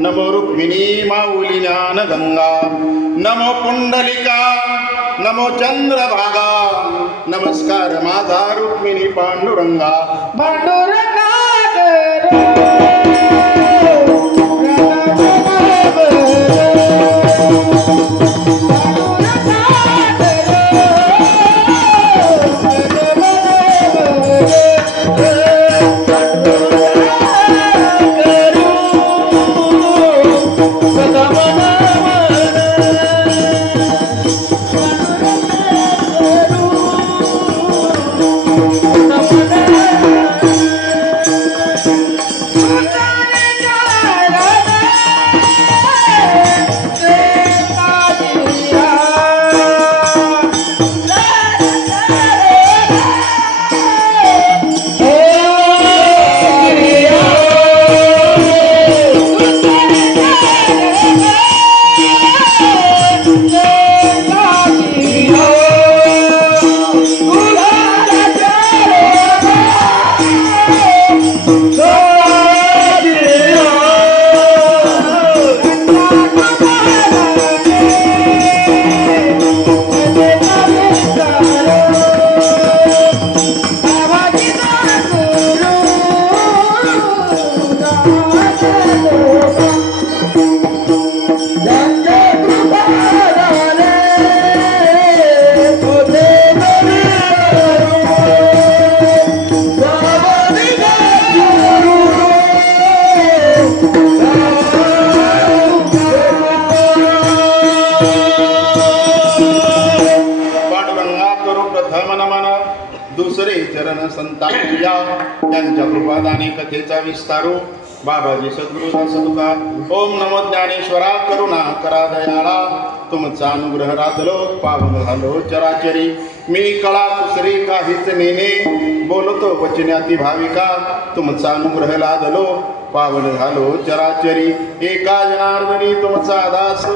नमो रुक्मिणी माऊली ज्ञानगंगा, नमो पुंडलिका, नमो चंद्रभागा, नमस्कार माझा रुक्मिणी पांडुरंगा. पांडुरंगा संतांच्या त्यांच्या कृपादाने कथेचा विस्तारो बाबाजी सद्गुरुदास तुका. ओम नमो ज्ञानेश्वरा करुणा करा दयाळा, तुमचा अनुग्रह राधलो पावन झालो चराचरी. मी कळा कुसरी काहीच नेने, बोलतो वचन्याती भाविका, तुमचा अनुग्रह लादलो पावन झालो चराचरी. एका जनार्दनी तुमचा दास,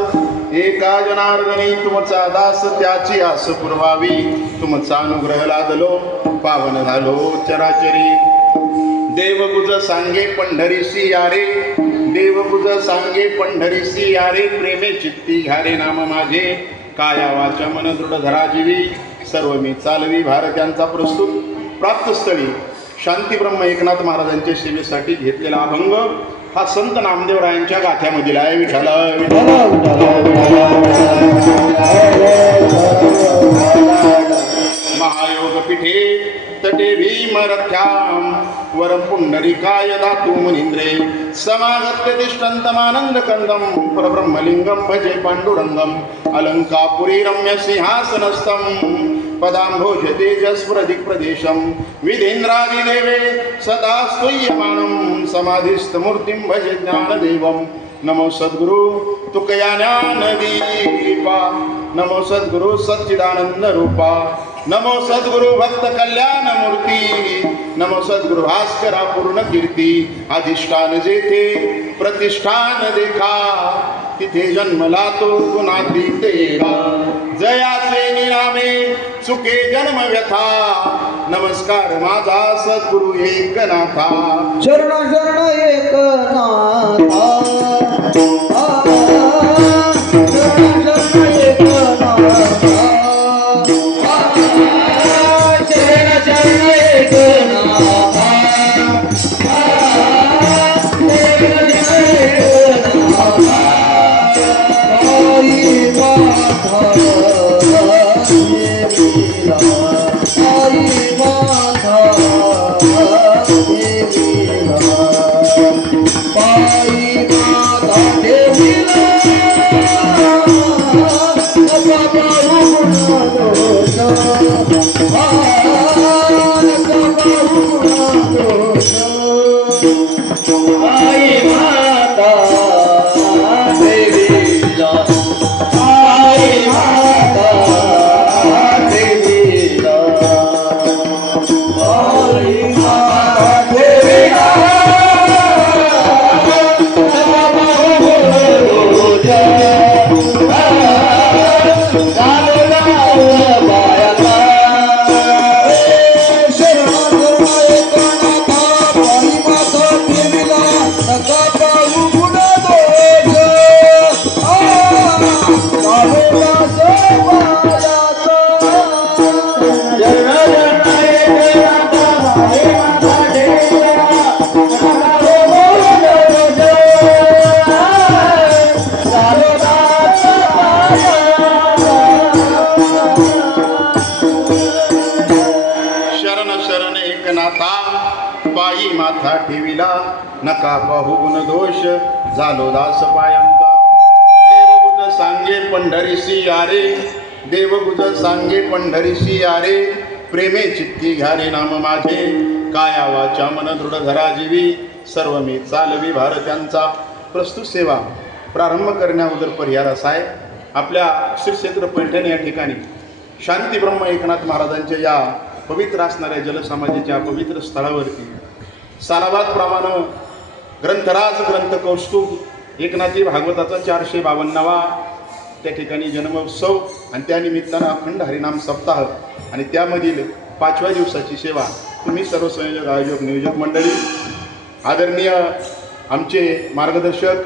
एका जनार्दनी तुमचा दास, त्याची आस पुरवावी, तुमचा अनुग्रह लादलो पावन झालो चराचरी. देवबुज सांगे पंढरीसी यारे, देवबुज सांगे पंढरीसी यारे, प्रेमे चित्ती घारे नाम माझे, काया वाचा मन दृढ धरा जीवी, सर्व मी चालवी भारत्यांचा प्रस्तुत. प्राप्तस्थळी शांती ब्रह्म एकनाथ महाराजांच्या सेवेसाठी घेतलेला अभंग हा संत नामदेवरायांच्या गाथ्यामधील आहे. विठ्ठल महायोग पीठे तटे भीमरथ्याम, वरम पुंडरीकाय धातु मुनींद्रे, समागत्य तिष्ठन्तमानंद कंदम, परब्रह्मलिंगम भजे पांडुरंगम, अलंकापुरी रम्य सिंहासनस्थम, पदांभोज तेजस्प्रदिक प्रदेशम, विधेंद्रादिदेवे सदा स्तूयमानं, समाधिस्थ मूर्तिं भजे ज्ञानदेवम. नमो सद्गुरु तुकया ज्ञानदीपा, नमो सद्गुरु सच्चिदानंद रूपा, नमो सद्गुरु भक्त कल्याण मूर्ती, नमो सद्गुरु भास्करा पूर्ण कीर्ती. अधिष्ठान जेथे प्रतिष्ठान देखा, तिथे जन्मला तो गुणातीत येरा, जयाचे निरामे चुके जन्म व्यथा, नमस्कार माझा सद्गुरु एकनाथा. शरण शरण एकनाथा, पाई माता देव नका पाहू गुण दोष झालो दास पायांचा देवगुज सांगे पंढरीसी यारे देवगुज सांगे पंढरीसी यारे प्रेमे चित्ती घ्यारे नाम माझे काया वाचा मन दृढ धरा जीवी सर्व मी चालवी भारत्यांचा. प्रस्तुत सेवा प्रारंभ करण्या उदर पर्याय असा आहे. आपल्या श्री क्षेत्र पैठण या ठिकाणी शांती ब्रह्म एकनाथ महाराजांच्या या पवित्र असणाऱ्या जलसमाधीच्या पवित्र स्थळावरती सालाबाद प्रमाणे ग्रंथराज ग्रंथ कौस्तुभ एकनाथी भागवताचा 452वा त्या ठिकाणी जन्मोत्सव आणि त्यानिमित्तानं अखंड हरिनाम सप्ताह आणि त्यामधील 5व्या दिवसाची सेवा तुम्ही सर्व संयोजक आयोजक नियोजक मंडळी आदरणीय आमचे मार्गदर्शक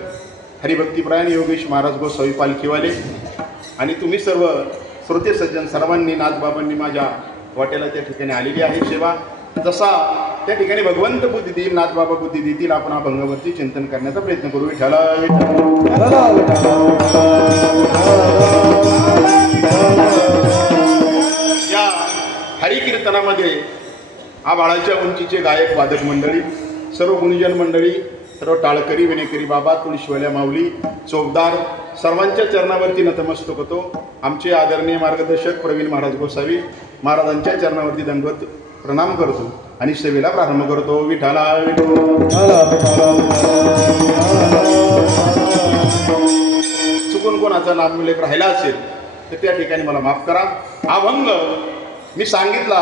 हरिभक्तीपरायण योगेश महाराज गोसावी पालखीवाले आणि तुम्ही सर्व श्रोते सज्जन सर्वांनी नाथबाबांनी माझ्या वाट्याला त्या ठिकाणी आलेली आहे सेवा. जसा त्या ठिकाणी भगवंत बुद्धी देईल नाथबाबा बुद्धी देतील आपण अभंगावरती चिंतन करण्याचा प्रयत्न करू. विठ्ठला या हरिकीर्तनामध्ये आभाळाच्या उंचीचे गायक वादक मंडळी सर्व गुणीजन मंडळी सर्व टाळकरी विनेकरी बाबा तुळशीवाल्या माऊली चौकदार सर्वांच्या चरणावरती नतमस्तक होतो. आमचे आदरणीय मार्गदर्शक प्रवीण महाराज गोसावी महाराजांच्या चरणावरती दंडवत प्रणाम करतो आणि सेवेला प्रारंभ करतो. विठाला चुकून कोणाचा नामोल्लेख राहिला असेल तर त्या ठिकाणी मला माफ करा. अभंग मी सांगितला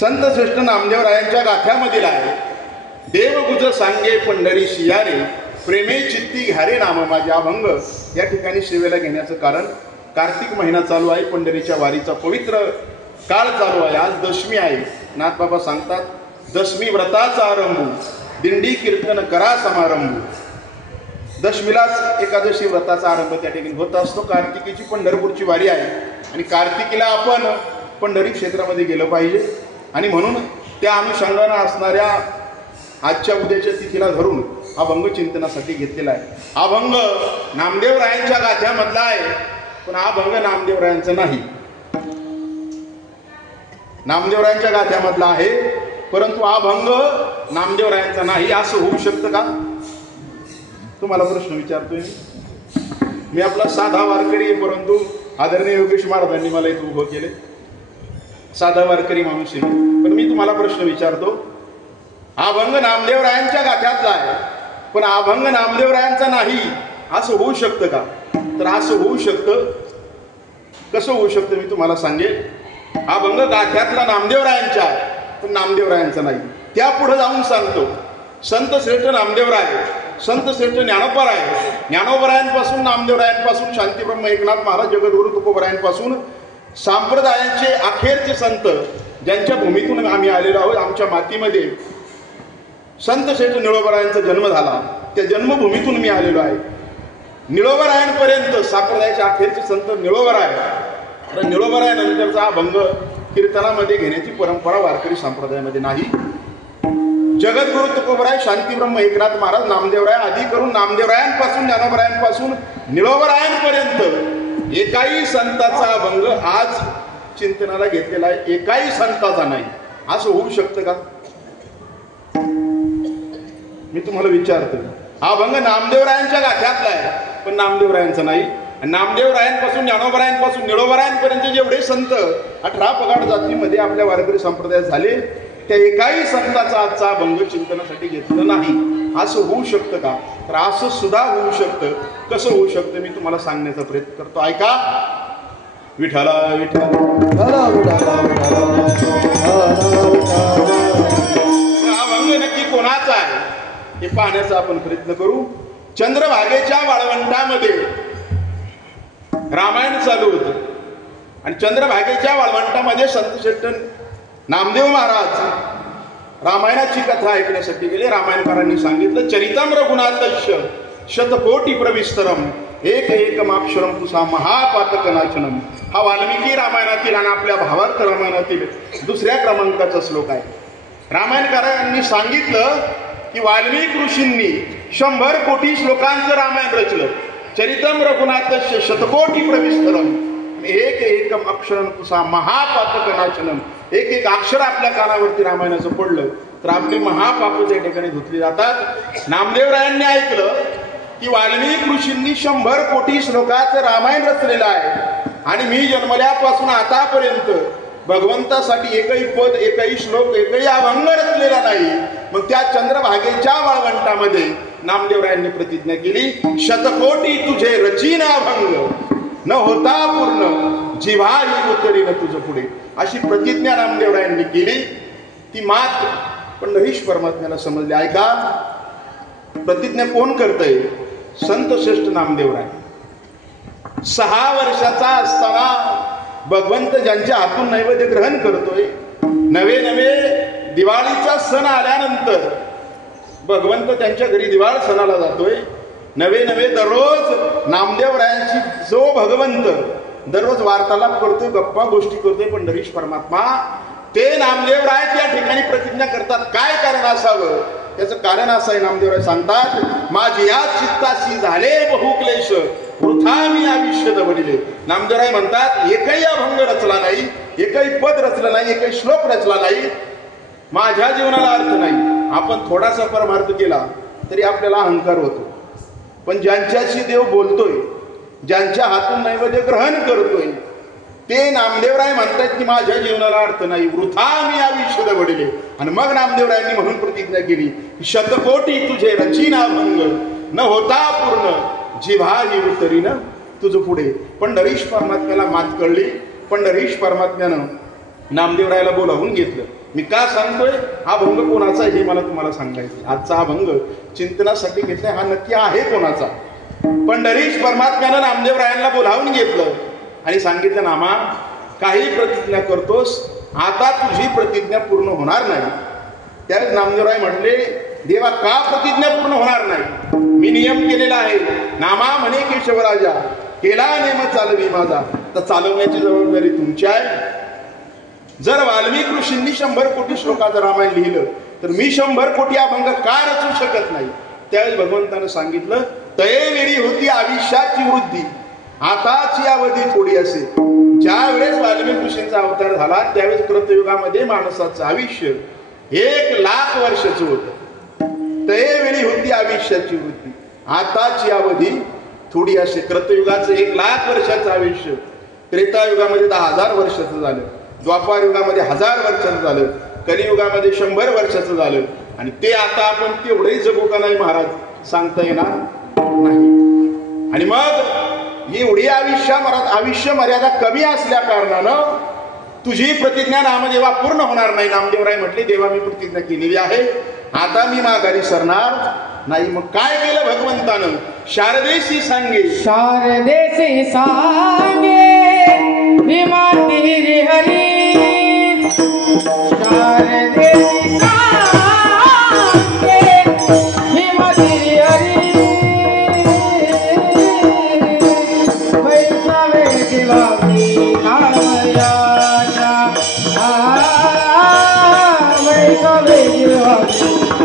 संत श्रेष्ठ नामदेवरायांच्या गाथ्यामधील आहे. देवगुज सांगे पंढरी शियारे प्रेमे चित्ती घ्यारे नाम माझे. अभंग या ठिकाणी सेवेला घेण्याचं कारण कार्तिक महिना चालू आहे. पंढरीच्या वारीचा पवित्र काळ चालू आहे. आज दशमी आहे. नाथबाबा सांगतात दशमी व्रताचा आरंभ दिंडी कीर्तन करा समारंभ. दशमीलाच एकादशी व्रताचा आरंभ त्या ठिकाणी होत असतो. कार्तिकीची पंढरपूरची वारी आहे आणि कार्तिकीला आपण पंढरी क्षेत्रामध्ये गेलं पाहिजे आणि म्हणून त्या अनुषंगानं असणाऱ्या आजच्या उद्याच्या तिथीला धरून अभंग चिंतनासाठी घेतलेला आहे. अभंग नामदेवरायांच्या गाथ्यामधला आहे पण अभंग नामदेवरायांचा नाही. नामदेवरायांच्या गाथ्यामधला आहे परंतु अभंग नामदेवरायांचा नाही. असं होऊ शकतं का? तुम्हाला प्रश्न विचारतोय मी. आपला साधा वारकरी आहे परंतु आदरणीय योगेश महाराजांनी मला इथं उभं केले. साधा वारकरी माणूस आहे पण मी तुम्हाला प्रश्न विचारतो. अभंग नामदेवरायांच्या गाथ्यातला आहे पण अभंग नामदेवरायांचा नाही असं होऊ शकतं का? तर असं होऊ शकतं. कसं होऊ शकतं मी तुम्हाला सांगेल. अभंग गाथ्यातला नामदेवरायांचा आहे पण नामदेवरायांचा नाही. त्या पुढे जाऊन सांगतो संत श्रेष्ठ नामदेवराय संत श्रेष्ठ ज्ञानोबराय ज्ञानोबरायांपासून नामदेवरायांपासून शांतीब्रह्म एकनाथ महाराज जगद्गुरु तुकोबरायांपासून संप्रदायांचे अखेरचे संत ज्यांच्या भूमीतून आम्ही आलेलो आहोत. आमच्या मातीमध्ये संत श्रेष्ठ निळोबरायांचा जन्म झाला. त्या जन्मभूमीतून मी आलेलो आहे. निळोबरायांपर्यंत संप्रदायाचे अखेरचे संत निळोबराय. तर निळोबरायानंतरचा अभंग कीर्तनामध्ये घेण्याची परंपरा वारकरी संप्रदायामध्ये नाही. जगद्गुरु तुकोबराय शांतीब्रह्म एकनाथ महाराज नामदेवराय आदी करून नामदेवरायांपासून ज्ञानोबरायांपासून निळोबरायांपर्यंत एकाही संताचा अभंग आज चिंतनाला घेतलेला आहे. एकाही संताचा नाही. असं होऊ शकतं का? मी तुम्हाला विचारतो. अभंग नामदेवरायांच्या गाथ्यातला आहे पण नामदेवरायांचा नाही. नामदेवरायांपासून ज्ञानोबरायांपासून निळोबरायांपर्यंत जेवढे संत 18 पगाड जातीमध्ये आपल्या वारकरी संप्रदायात झाले त्या एकाही संताचा आजचा अभंग चिंतनासाठी घेतलं नाही. असं होऊ शकतं का? तर असं सुद्धा होऊ शकतं. कसं होऊ शकतं मी तुम्हाला सांगण्याचा प्रयत्न करतो. ऐका. विठाला विठ्ठल अभंग नक्की कोणाचा आहे हे पाहण्याचा आपण प्रयत्न करू. चंद्रभागेच्या वाळवंटामध्ये रामायण चालू होतं आणि चंद्रभागेच्या वाळवंटामध्ये संत श्रेष्ठ नामदेव महाराज रामायणाची कथा ऐकण्यासाठी गेले. रामायणकारांनी सांगितलं चरितम रघुनाथस्य शतकोटी प्रविस्तरम एक एकमाक्षरम तुसा महापातक नाशनम. हा वाल्मिकी रामायणातील आणि आपल्या भावार्थ रामायणातील दुसऱ्या क्रमांकाचा श्लोक आहे. रामायणकारांनी सांगितलं की वाल्मिकी ऋषींनी 100 कोटी श्लोकांचं रामायण रचलं. चरितम रघुनाथस्य शतकोटी प्रविस्तरम एक एकम अक्षरम तुसा महापातक नाशनम. एक एक अक्षर आपल्या कानावरती रामायणाचं पडलं तर आपली महापाप त्या ठिकाणी धुतली जातात. नामदेवरायांनी ऐकलं की वाल्मिकी ऋषींनी 100 कोटी श्लोकाचं रामायण रचलेलं आहे आणि मी जन्मल्यापासून आतापर्यंत भगवंतासाठी एकही पद, एकही श्लोक, एकही अभंग रचलेला नाही. मग त्या चंद्रभागेच्या वाळवंटामध्ये नामदेवरायांनी प्रतिज्ञा केली, 100 तुझे रचीन अभंग न होता पूर्ण, जिव्हाही उतरी न तुझं पुढे. अशी प्रतिज्ञा नामदेवरायांनी केली. ती मात पंढरीश परमात्म्याला समजली. ऐका, प्रतिज्ञा कोण करतंय? संत श्रेष्ठ नामदेवराय. 6 वर्षाचा असताना भगवंत ज्यांच्या हातून नैवेद्य ग्रहण करतोय, नवे दिवाळीचा सण आल्यानंतर भगवंत त्यांच्या घरी दिवाळ सणाला जातोय. नवे दररोज नामदेवरायांची जो भगवंत दररोज वार्तालाप करतोय, गप्पा गोष्टी करतोय पंढरीश परमात्मा, ते नामदेवराय त्या ठिकाणी प्रतिज्ञा करतात. काय कारण असावं? त्याचं कारण असं आहे, नामदेवराय सांगतात, माझी या चित्ताशी झाले बहुक्लेश, वृथा मी आयुष्य दबडिले. नामदेवराय म्हणतात, एकही अभंग रचला नाही, एकही पद रचलं नाही, एकही श्लोक रचला नाही, माझ्या जीवनाला अर्थ नाही. आपण थोडासा परमार्थ केला तरी आपल्याला अहंकार होतो. पण ज्यांच्याशी देव बोलतोय, ज्यांच्या हातून नैवेद्य ग्रहण करतोय, ते नामदेवराय म्हणतात की माझ्या जीवनाला अर्थ नाही, वृथा मी आयुष्य दबडिले. आणि मग नामदेवरायांनी म्हणून प्रतिज्ञा केली, 100 कोटी तुझे रचीन अभंग न होता पूर्ण, जिव्हाही उतरी न तुझं पुढे. पंढरीश परमात्म्याला मात कळली. पंढरीश परमात्म्यानं नामदेवरायाला बोलावून घेतलं. मी का सांगतोय? हा भंग कोणाचा हे मला तुम्हाला सांगायचं. आजचा हा भंग चिंतनासाठी घेतलाय, हा नक्की आहे कोणाचा? पंढरीश परमात्म्यानं नामदेवरायांना बोलावून घेतलं आणि सांगितलं, नामा, काही प्रतिज्ञा करतोस, आता तुझी प्रतिज्ञा पूर्ण होणार नाही. त्यावेळेस नामदेवराय म्हटले, देवा, का प्रतिज्ञा पूर्ण होणार नाही? मी नियम केलेला आहे. नामा म्हणे केशवराजा, केला नेम चालवी माझा. तर चालवण्याची जबाबदारी तुमची आहे. जर वाल्मिकी ऋषींनी 100 कोटी श्लोकाचं रामायण लिहिलं तर मी 100 कोटी अभंग का रचू शकत नाही? त्यावेळेस भगवंतानं सांगितलं, तयेवेळी होती आयुष्याची वृद्धी, आताची अवधी थोडी असेल. ज्या वेळेस वाल्मिकी ऋषींचा अवतार झाला त्यावेळेस कृतयुगामध्ये माणसाचं आयुष्य 1,00,000 वर्षाचं होतं. तयेवेळी होती आयुष्याची वृद्धी, आताची अवधी थोडी असे. कृतयुगाचं 1,00,000 वर्षाचं आयुष्य त्रेतायुगामध्ये 10,000 वर्षाचं झालं, द्वापार युगामध्ये 1000 वर्षाचं झालं, कलियुगामध्ये 100 वर्षाचं झालं. आणि ते आता आपण तेवढंही जगू का नाही महाराज? सांगता येणार नाही. आणि मग एवढी आयुष्य मर्यादा कमी असल्या कारणानं तुझी प्रतिज्ञा नामदेवा पूर्ण होणार नाही. नामदेवराय म्हटले, देवा, मी प्रतिज्ञा केलेली आहे, आता मी माघारी सरणार नाही. मग काय केलं भगवंतानं? शारदेशी सांगे, शारदेशी सांगे भीमा तिरी हरी, शारदेशी सांगे भीमा तिरी हरी, वैष्णवे दिवाकी नामयाचा, वैष्णवे दिवाकी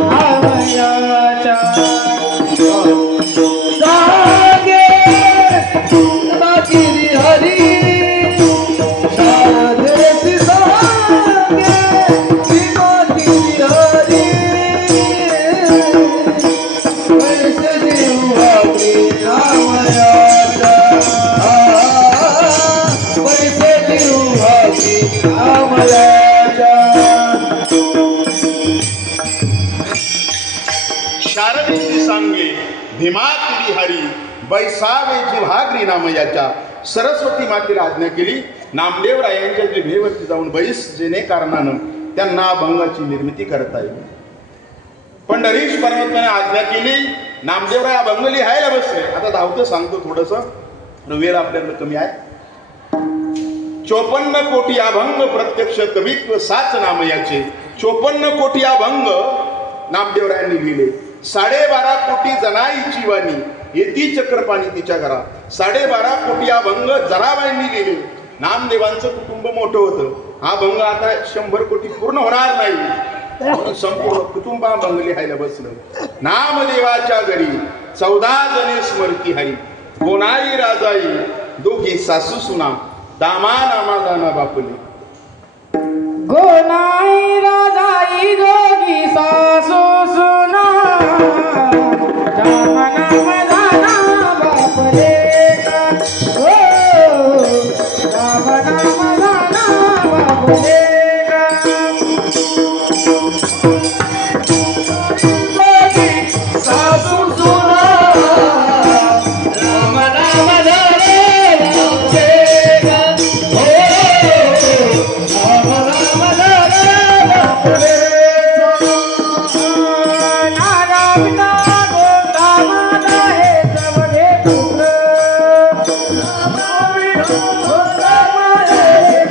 नामयाचा. सांगे भीमा तिरी हरी, शारदेशी सांगे भीमा तिरी हरी, वैष्णवे दिवाकी नामयाचा, वैष्णवे दिवाकी नामयाचा. शारदेशी सांगे भीमा तिरी हरी, बैसावे जिव्हाग्री नामयाच्या. सरस्वती मातेला आज्ञा केली, नामदेवरायांच्या जिभेवरती जाऊन बैस, जेणे कारणानं त्यांना अभंगाची निर्मिती करता येईल. पंढरीश परमात्म्याने आज्ञा केली, नामदेवराय अभंग लिहायला बसले. आता धावतं सांगतो थोडंसं, वेळ आपल्याकडे कमी आहे. 54 कोटी अभंग प्रत्यक्ष कवित्व साच नामयाचे. 54 कोटी अभंग नामदेवरायांनी लिहिले. 12.5 कोटी जनाईची वाणी, येती चक्रपाणी तिच्या घरा. 12.5 कोटी अभंग जराबाईंनी लिहिले. नामदेवांचं कुटुंब मोठं होतं. हा अभंग आता 100 कोटी पूर्ण होणार नाही. संपूर्ण कुटुंब अभंग लिहायला बसलं. नामदेवाच्या घरी 14 जणे स्मरती हरी, कोणाई राजाई, दोघी सासू सुना, दामा नामा दाना बापले. गोनाई राजाई जोगी सासू सुना राम नाम जाना बाप लेका हो राम नाम जाना बाप लेका सासू सुना राम नाम जाने बापुलेगा हो राम नाम जाने बापुलेगा नाना बिना गोंदा माता हे सबगे पुत्र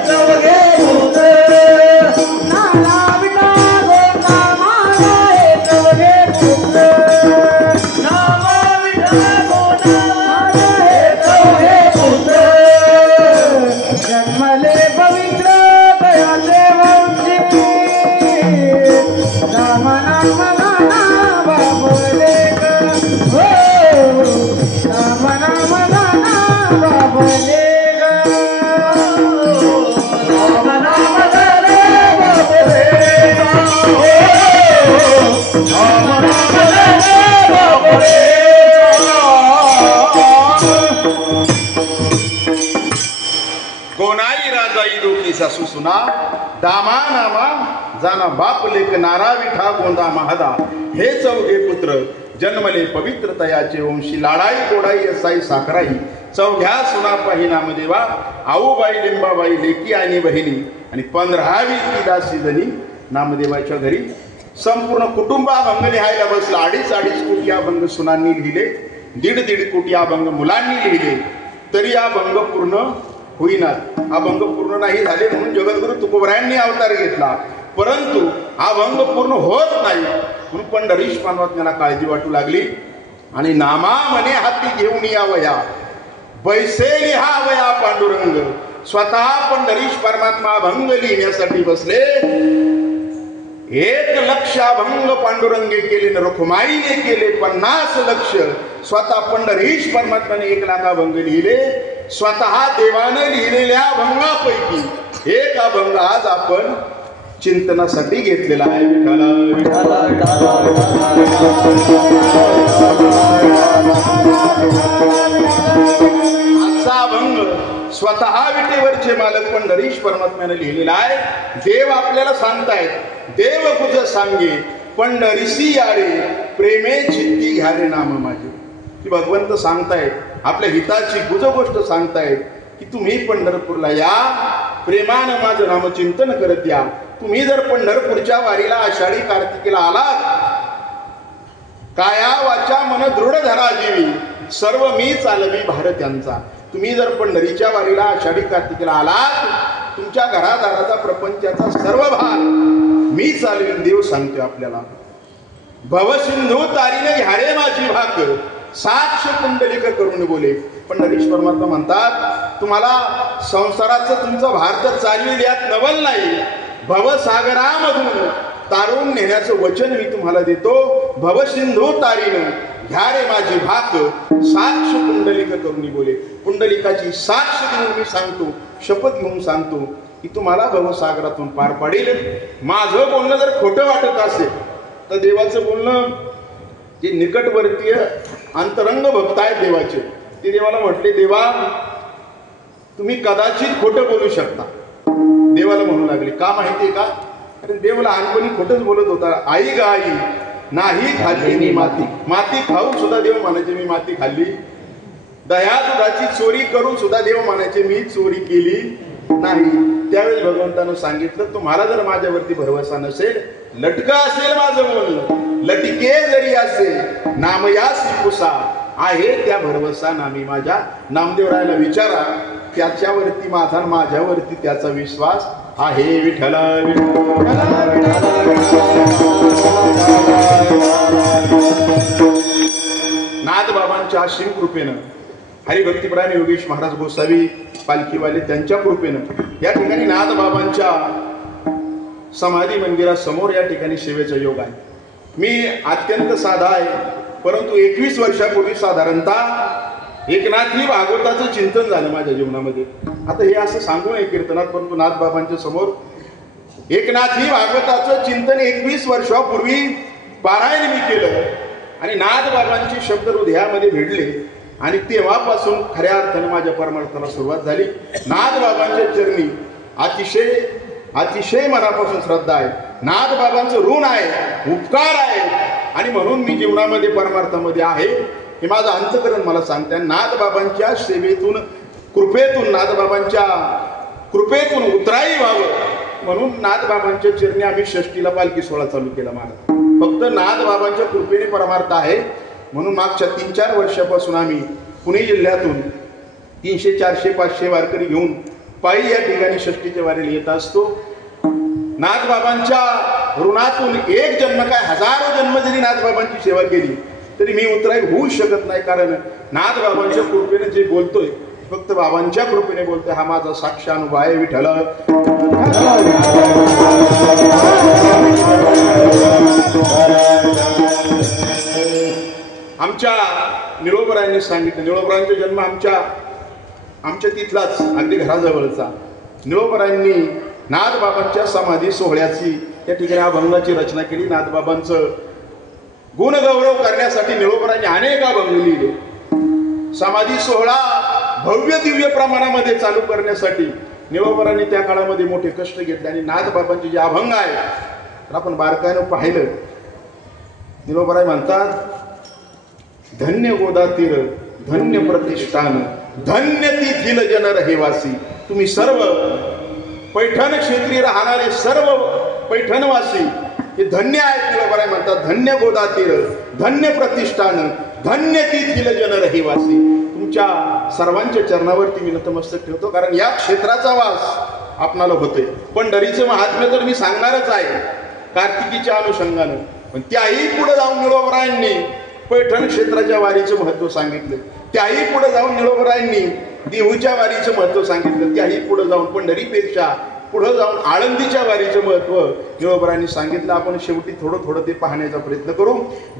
सबगे पुत्र नाना बिना गोंदा माता हे सबगे पुत्र नाम विठा गोना हे सबगे पुत्र जन्मले पवित्र दयाचे वंशी राम नाम गाना बाबले हो राम नाम गाना बाबले राम नाम जाने बापुलेगा हो राम नाम जाने बापुलेगा कोणाई राजाई दोघी सासू सुना दामा नामा जाना बाप लेक नारा विठा गोंदा महादा हे चौघे पुत्र जन्मले पवित्र तयाचे वंशी लाडाई गोडाई असाई साखराई चौघ्या सुना पाही नामदेवा आऊबाई लिंबाबाई लेकी आणि बहिणी आणि 15वी ती दासी जणी नामदेवाच्या घरी संपूर्ण कुटुंब अभंग लिहायला बसला. 2.5 कोटी अभंग सुनांनी लिहिले, 1.5 कोटी अभंग मुलांनी लिहिले, तरी अभंग पूर्ण होईनात. अभंग पूर्ण नाही झाले म्हणून जगद्गुरु तुकोबरायांनी अवतार घेतला, परंतु अभंग पूर्ण होत नाही म्हणून पंढरीश परमात्म्याला काळजी वाटू लागली आणि नामा म्हणे हाती घेऊन यावया बैसे लिहावया पांडुरंग. स्वतः पंढरीश परमात्मा अभंग लिहिण्यासाठी बसले. 1 लक्ष अभंग पांडुरंगे केले न रखुमाईने केले 50 लक्ष. स्वतः पंढरीश परमात्म्याने 1 लाख अभंग लिहिले. स्वतः देवाने लिहिलेल्या अभंगापैकी एक अभंग आज आपण चिंतनासाठी घेतलेला आहे. विठ्ठला आजचा अभंग स्वतः विटेवरचे मालक पंढरीश परमात्म्याने लिहिलेला आहे. देव आपल्याला सांगतायत, देव तुझ सांगे पंढरीसी यारे प्रेमे चित्ती घ्यारे नाम माझे. की भगवंत सांगतायत, आपल्या हिताची गुज गोष्ट सांगतायत की तुम्ही पंढरपूरला या, प्रेमानं माझं नामचिंतन करत या. तुम्ही जर पंढरपूरच्या वारीला आषाढी कार्तिकीला आलात, काया वाचा मन दृढ धरा जीवी सर्व मी चालवी भारत्यांचा. तुम्ही जर पंढरीच्या वारीला आषाढी कार्तिकीला आलात, तुमच्या घरादाराचा प्रपंचाचा सर्व भार मी चालवीन. देव सांगतोय आपल्याला, भवसिंधू तारीने घ्यारे माझी भाक साक्ष कुंडलिक करून बोले. पंढरीश परमात्मा म्हणतात, तुम्हाला संसाराचं तुमचा भार तर चालवेल यात नवल नाही, भवसागरामधून तारून नेण्याचं वचन मी तुम्हाला देतो. भवसिंधू तारीनं घ्या रे माझी भाक साक्ष कुंडलिक करून बोले. पुंडलिकाची साक्ष देऊन मी सांगतो, शपथ घेऊन सांगतो की तुम्हाला भवसागरातून पार पाडेल. माझं बोलणं जर खोटं वाटत असेल तर देवाचं बोलणं जे निकटवर्तीय अंतरंग भक्त आहेत देवाचे, ते देवाला म्हटले, देवा तुम्ही कदाचित खोटं बोलू शकता. देवाला म्हणू लागले, का माहितीये का? अरे देव लहानपणी खोटंच बोलत होता. आई ग आई नाही खाल्ली मी माती, माती खाऊन सुद्धा देव म्हणायचे मी माती खाल्ली. दह्या दुधाची चोरी करून सुद्धा देव म्हणायचे मी चोरी केली नाही. त्यावेळेस भगवंतानं सांगितलं, तुम्हाला जर माझ्यावरती भरवसा नसेल, लटकं असेल माझं बोलणं, लटके जरी असेल, नामयासी पुसा आहे त्या भरवसा नामी माझ्या. नामदेवरायाला विचारा, त्याच्यावरती माझा, माझ्यावरती त्याचा विश्वास आहे. विठ्ठला नाथबाबांच्या असीम कृपेनं, हरिभक्तीपरायण योगेश महाराज गोसावी पालखीवाले त्यांच्या कृपेनं या ठिकाणी नाथबाबांच्या समाधी मंदिरासमोर या ठिकाणी सेवेचा योग आहे. मी अत्यंत साधा आहे, परंतु 21 वर्षापूर्वी साधारणतः एकनाथी भागवताचं चिंतन झालं माझ्या जीवनामध्ये. आता हे असं सांगू नये कीर्तनात, परंतु नाथबाबांच्या समोर एकनाथी भागवताचं चिंतन 21 वर्षापूर्वी पारायण मी केलं आणि नाथबाबांचे शब्द हृदयामध्ये भिडले आणि तेव्हापासून खऱ्या अर्थाने माझ्या परमार्थाला सुरुवात झाली. नाथबाबांच्या चरणी अतिशय अतिशय मनापासून श्रद्धा आहे. नाथबाबांचं ऋण आहे, उपकार आहे आणि म्हणून मी जीवनामध्ये परमार्थामध्ये आहे हे माझं अंतःकरण मला सांगते. नाथबाबांच्या सेवेतून कृपेतून नाथबाबांच्या कृपेतून उतराई व्हावं म्हणून नाथबाबांच्या चरणी आम्ही षष्टीला पालखी सोहळा चालू केला. महाराज फक्त नाथबाबांच्या कृपेने परमार्थ आहे म्हणून मागच्या 3-4 वर्षापासून आम्ही पुणे जिल्ह्यातून 300, 400, 500 वारकरी घेऊन पायी या ठिकाणी षष्टीच्या वारीला येत असतो. नाथबाबांच्या ऋणातून एक जन्म काय हजारो जन्म जरी नाथबाबांची सेवा केली तरी मी उतराई होऊ शकत नाही. कारण नाथबाबांच्या कृपेने जे बोलतोय फक्त बाबांच्या कृपेने बोलतोय. हा माझा साक्ष अनुभव आहे. विठ्ठल आमच्या निळोबरायांनी सांगितलं. निळोबरायांचा जन्म आमच्या तिथलाच अगदी घराजवळचा. निळोबरायांनी नाथबाबांच्या समाधी सोहळ्याची त्या ठिकाणी अभंगाची रचना केली. नाथबाबांचं गुणगौरव करण्यासाठी निळोबरायांनी अनेक अभंग लिहिले. समाधी सोहळा भव्य दिव्य प्रमाणामध्ये चालू करण्यासाठी निळोबरांनी त्या काळामध्ये मोठे कष्ट घेतले आणि नाथबाबांचे जे अभंग आहेत आपण बारकाईनं पाहिलं. निळोबराय म्हणतात, धन्य गोदातीर धन्य प्रतिष्ठान धन्य ती थिल जन रहिवासी. तुम्ही सर्व पैठण क्षेत्री राहणारे सर्व पैठणवासी हे धन्य आहेत. निळोबराय म्हणतात, धन्य गोदातीर धन्य प्रतिष्ठान धन्य ती थिल जन रहिवासी. तुमच्या सर्वांच्या चरणावरती मी नतमस्तक ठेवतो कारण या क्षेत्राचा वास आपणाला होतोय. पंढरीचं महात्म्य तर मी सांगणारच आहे कार्तिकीच्या अनुषंगानं, पण त्याही पुढे जाऊन निळोबरायांनी पैठण क्षेत्राच्या वारीचं महत्व सांगितलं. त्याही पुढे जाऊन निळोबरायांनी देहूच्या वारीचं महत्व सांगितलं. त्याही पुढे जाऊन पंढरीपेक्षा पुढे जाऊन आळंदीच्या वारीचं महत्व निळोबरायांनी सांगितलं. आपण शेवटी थोडं थोडं ते पाहण्याचा प्रयत्न करू.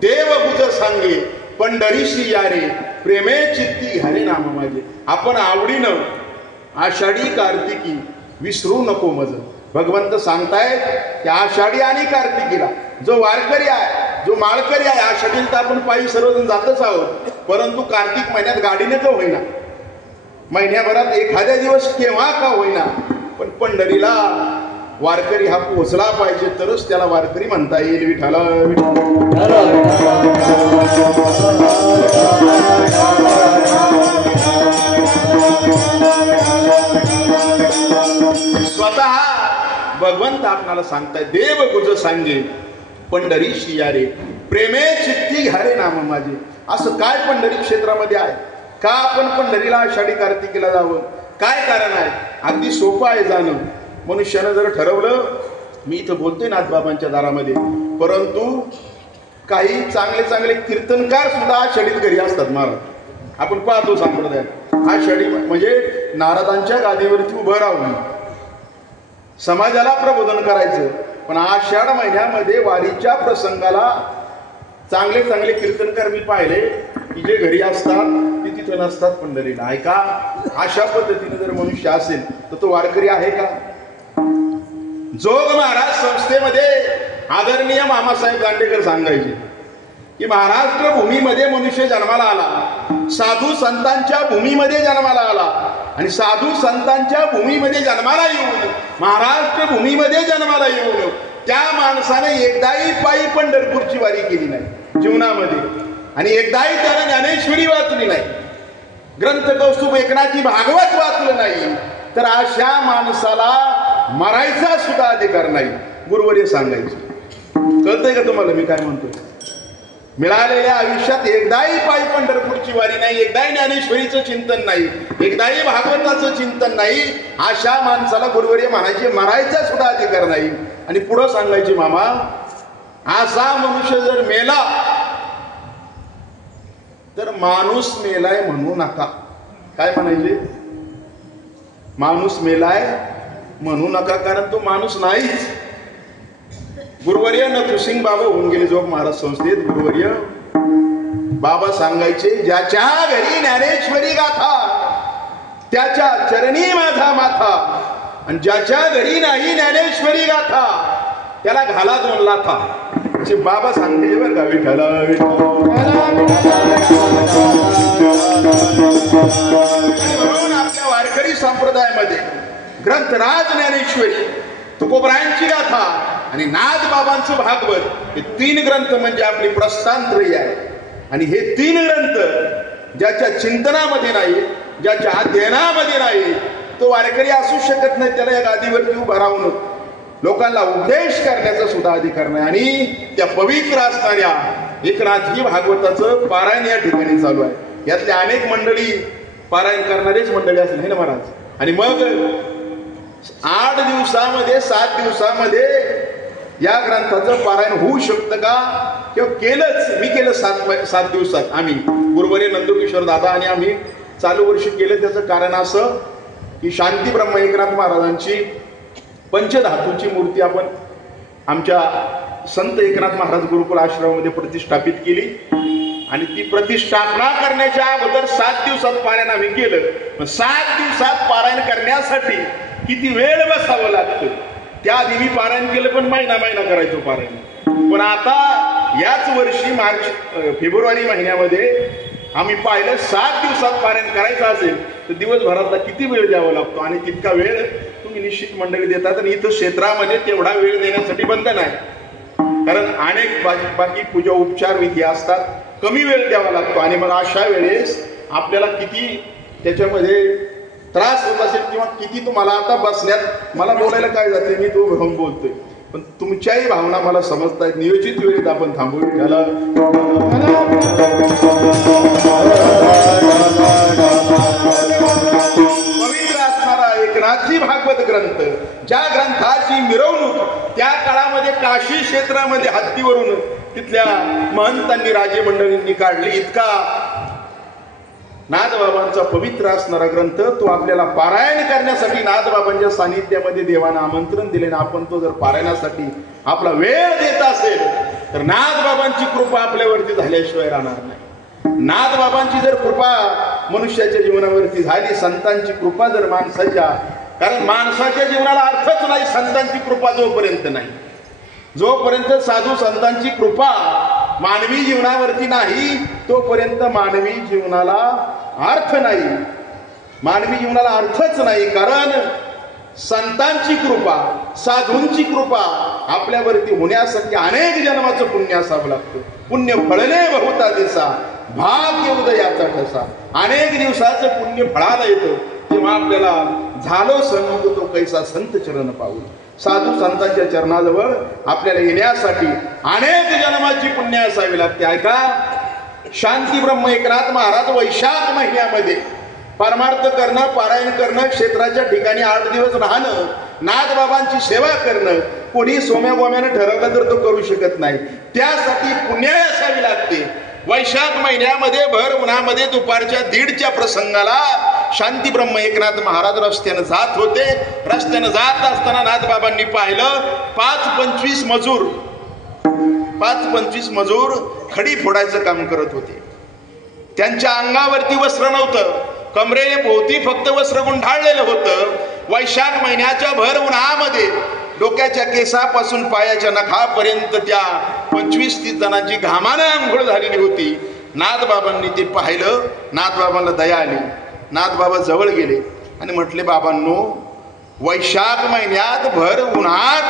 देव गुज सांगे पंढरीशी यारे प्रेमे चित्ती हरे नाम माझे. आपण आवडीनं आषाढी कार्तिकी विसरू नको मज. भगवंत सांगतायत की आषाढी आणि कार्तिकीला जो वारकरी आहे जो माळकरी आहे, आषाढीला तर आपण पायी सर्वजण जातच आहोत, परंतु कार्तिक महिन्यात गाडीने का होईना, महिन्याभरात एखाद्या दिवस केव्हा का होईना, पण पंढरीला वारकरी हा पोहोचला पाहिजे तरच त्याला वारकरी म्हणता येईल. विठाला स्वतः भगवंत आपणाला सांगताय, देव गुज सांगे पंढरीशी यारे प्रेमे चित्ती हरे नाम माझे. असं काय पंढरी क्षेत्रामध्ये आहे का आपण पंढरीला आषाढी कार्तिकीला जावं? काय कारण आहे? अगदी सोपं आहे जाणं. मनुष्यानं जर ठरवलं, मी इथं बोलतोय नाथबाबांच्या दारामध्ये, परंतु काही चांगले चांगले कीर्तनकार सुद्धा आषाढीत घरी असतात. महाराज आपण पाहतो संप्रदायात आषाढी म्हणजे नारदांच्या गादीवरती उभं राहून समाजाला प्रबोधन करायचं. पण आषाढ महिन्यामध्ये वारीच्या प्रसंगाला चांगले चांगले कीर्तनकार मी पाहिले की जे घरी असतात ते तिथं नसतात पंढरीला. ऐका, अशा पद्धतीने जर मनुष्य असेल तर तो वारकरी आहे का? जोग महाराज संस्थेमध्ये आदरणीय मामासाहेब दांडेकर सांगायचे की महाराष्ट्र भूमीमध्ये मनुष्य जन्माला आला, साधू संतांच्या भूमीमध्ये जन्माला आला आणि साधू संतांच्या भूमीमध्ये जन्माला येऊन महाराष्ट्र भूमीमध्ये जन्माला येऊन त्या माणसाने एकदाही पायी पंढरपूरची वारी केली नाही जीवनामध्ये आणि एकदाही त्याने ज्ञानेश्वरी वाचली नाही, ग्रंथ कौस्तुभ एकनाथी भागवत वाचलं नाही, तर अशा माणसाला मरायचा सुद्धा अधिकार नाही. गुरुवर्य सांगायचे. कळतंय का तुम्हाला मी काय म्हणतोय? मिळालेल्या आयुष्यात एकदाही पायी पंढरपूरची वारी नाही, एकदाही ज्ञानेश्वरीचं चिंतन नाही, एकदाही भागवताचं चिंतन नाही, अशा माणसाला गुरुवर्य म्हणायचे मरायचा सुद्धा अधिकार नाही. आणि पुढं सांगायचे, मामा असा मनुष्य जर मेला तर माणूस मेलाय म्हणू नका. काय म्हणायचे? माणूस मेलाय म्हणू नका, कारण तो माणूस नाहीच. गुरुवर्य नथुसिंग बाबा होऊन गेले जोग महाराज संस्थेत. गुरुवर्य बाबा सांगायचे, ज्याच्या घरी ज्ञानेश्वरी गाथा त्याच्या चरणी माझा माथा, आणि ज्याच्या घरी नाही ज्ञानेश्वरी गाथा त्याला घाला 2 लाथा. असे बाबा सांगते बरं का. विठ्ठल म्हणून आपल्या वारकरी संप्रदायामध्ये ग्रंथराज ज्ञानेश्वरी, तुकोबरायांची गाथा आणि नाथ बाबांचं भागवत हे 3 ग्रंथ म्हणजे आपली प्रस्थानत्रयी आहे. आणि हे 3 ग्रंथ ज्याच्या चिंतनामध्ये नाही, ज्याच्या अध्ययनामध्ये नाही, तो वारकरी असू शकत नाही. त्याला या गादीवरती उभा राहून लोकांना उपदेश करण्याचा सुद्धा अधिकार नाही. आणि त्या पवित्र असणाऱ्या एकनाथी भागवताचं पारायण या ठिकाणी चालू आहे. यातल्या अनेक मंडळी पारायण करणारेच मंडळी असतील हे ना महाराज. आणि मग 8 दिवसामध्ये 7 दिवसामध्ये या ग्रंथाचं पारायण होऊ शकतं का? किंवा केलंच, मी केलं 7 दिवसात. आम्ही गुरुवर्य नंदकिशोर दादा आणि आम्ही चालू वर्षी केलं. त्याचं कारण असं की शांती ब्रह्म एकनाथ महाराजांची पंचधातूची मूर्ती आपण आमच्या संत एकनाथ महाराज गुरुकुल आश्रमामध्ये प्रतिष्ठापित केली. आणि ती प्रतिष्ठापना करण्याच्या अगोदर 7 दिवसात पारायण आम्ही केलं. 7 दिवसात पारायण करण्यासाठी किती वेळ बसावं लागतं. त्याआधी मी पारायण केलं, पण महिना करायचो पारायण. पण आता याच वर्षी फेब्रुवारी महिन्यामध्ये आम्ही पाहिलं 7 दिवसात पारायण करायचं असेल तर दिवसभरातला किती वेळ द्यावा लागतो. आणि तितका वेळ तुम्ही निश्चित मंडळी देतात. आणि इथं क्षेत्रामध्ये तेवढा वेळ देण्यासाठी बंधन आहे. कारण अनेक बाकी पूजा उपचार विधी असतात, कमी वेळ द्यावा लागतो. आणि मग अशा वेळेस आपल्याला किती त्याच्यामध्ये त्रास होत असेल किंवा किती तुम्हाला आता बसण्यात मला बोलायला काय जाते, मी तो घेऊन बोलतोय, पण तुमच्याही भावना मला समजतायत. नियोजित वेळेत आपण थांबू. त्याला पवित्र असणारा एकनाथी भागवत ग्रंथ, ज्या ग्रंथाची मिरवणूक त्या काळामध्ये काशी क्षेत्रामध्ये हत्तीवरून तिथल्या महंतांनी राजे मंडळींनी काढली. इतका नाथबाबांचा पवित्र असणारा ग्रंथ तो आपल्याला पारायण करण्यासाठी नाथबाबांच्या सानिध्यामध्ये देवानं आमंत्रण दिले. ना आपण तो जर पारायणासाठी आपला वेळ देत असेल तर नाथबाबांची कृपा आपल्यावरती झाल्याशिवाय राहणार नाही. नाथबाबांची जर कृपा मनुष्याच्या जीवनावरती झाली, संतांची कृपा जर माणसाच्या, कारण माणसाच्या जीवनाला अर्थच नाही संतांची कृपा जोपर्यंत नाही. जोपर्यंत साधू संतांची कृपा मानवी जीवनावरती नाही तोपर्यंत मानवी जीवनाला अर्थ नाही. मानवी जीवनाला अर्थच नाही. कारण संतांची कृपा, साधूंची कृपा आपल्यावरती होण्यासाठी अनेक जन्माचं पुण्य असावं लागतं. पुण्य फळले बहुता दिसा, भाग्य उदयाचा ठसा. अनेक दिवसाचं पुण्य फळाला येतं तेव्हा आपल्याला झालो सन्मुख तो कैसा संत चरण पाऊल. साधू संतांच्या चरणाजवळ आपल्याला येण्यासाठी अनेक जन्माची पुण्य असावी लागते. ऐका, शांती ब्रह्म एकनाथ महाराज वैशाख महिन्यामध्ये परमार्थ करणं, पारायण करणं, क्षेत्राच्या ठिकाणी 8 दिवस राहणं, नाथबाबांची सेवा करणं कोणी सोम्या गोम्यानं ठरवलं तर तो करू शकत नाही. त्यासाठी पुण्याई असावी लागते. वैशाख महिन्यामध्ये भर उन्हामध्ये दुपारच्या 1:30च्या प्रसंगाला शांती ब्रह्म एकनाथ महाराज रस्त्यानं जात होते. रस्त्यानं जात असताना नाथबाबांनी पाहिलं 5-25 मजूर खडी फोडायचं काम करत होते. त्यांच्या अंगावरती वस्त्र नव्हतं, कमरेने भोवती फक्त वस्त्र गुंडाळलेलं होतं. वैशाख महिन्याच्या भर उन्हामध्ये डोक्याच्या केसापासून पायाच्या नखापर्यंत त्या 25-30 जणांची घामानं आंघोळ झालेली होती. नाथबाबांनी ते पाहिलं. नाथबाबांना दया आली. नाथबाबा जवळ गेले आणि म्हटले, बाबांनो, वैशाख महिन्यात भर उन्हात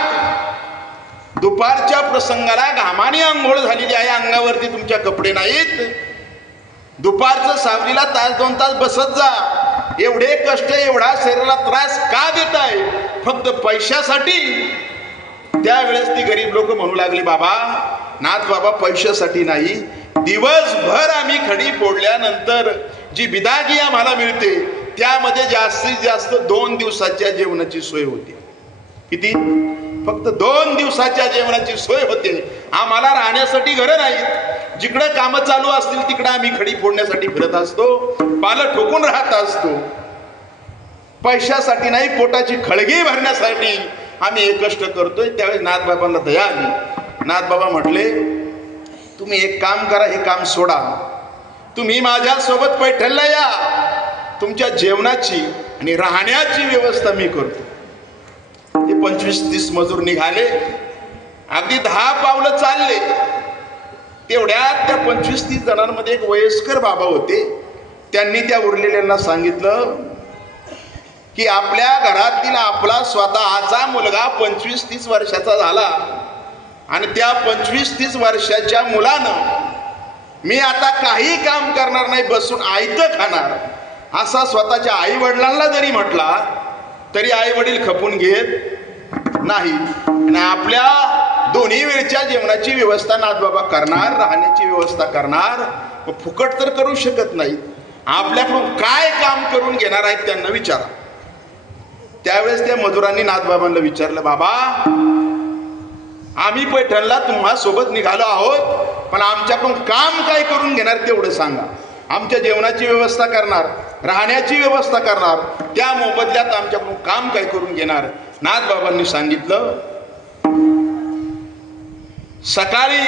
दुपारच्या प्रसंगाला घामाने आंघोळ झालेली आहे, अंगावरती तुमच्या कपडे नाहीत. दुपारचं सावलीला 1-2 तास बसत जा. एवढे कष्ट, एवढा शरीराला त्रास का देताय? फक्त पैशासाठी? त्यावेळेस ती गरीब लोक म्हणू लागली, बाबा, नाथ बाबा, पैशासाठी नाही. दिवसभर आम्ही खडी फोडल्यानंतर जी बिदागी आम्हाला मिळते त्यामध्ये जास्तीत जास्त 2 दिवसाच्या जेवणाची सोय होते. किती? फक्त 2 दिवसाच्या जेवणाची सोय होते. आम्हाला राहण्यासाठी घरं नाहीत. जिकडं कामं चालू असतील तिकडं आम्ही खडी फोडण्यासाठी फिरत असतो, पालं ठोकून राहत असतो. पैशासाठी नाही, पोटाची खळगी भरण्यासाठी आम्ही हे कष्ट करतोय. त्यावेळेस नाथबाबांना दया आली. नाथबाबा म्हटले, तुम्ही एक काम करा, हे काम सोडा, तुम्ही माझ्यासोबत पैठणला या. तुमच्या जेवणाची आणि राहण्याची व्यवस्था मी करतो. ते 25-30 मजूर निघाले. अगदी 10 पावलं चालले तेवढ्यात त्या 25-30 जणांमध्ये एक वयस्कर बाबा होते. त्यांनी त्या उरलेल्यांना सांगितलं की आपल्या घरातील आपला स्वतःचा मुलगा 25-30 वर्षाचा झाला आणि त्या 25-30 वर्षाच्या मुलानं मी आता काही काम करणार नाही, बसून आयतं खाणार, असा स्वतःच्या आई वडिलांना जरी म्हटला तरी आई वडील खपून घेत नाही. आणि आपल्या दोन्ही वेळच्या जेवणाची व्यवस्था नाथबाबा करणार, राहण्याची व्यवस्था करणार, फुकट तर करू शकत नाही. आपल्याकडून काय काम करून घेणार आहेत त्यांना विचारा. त्यावेळेस त्या मजुरांनी नाथबाबांना विचारलं, बाबा आम्ही पैठणला तुम्हा सोबत निघालो आहोत, पण आमच्याकडून काम काय करून घेणार तेवढं सांगा. आमच्या जेवणाची व्यवस्था करणार, राहण्याची व्यवस्था करणार, त्या मोबदल्यात आमच्याकडून काम काय करून घेणार. नाथबाबांनी सांगितलं, सकाळी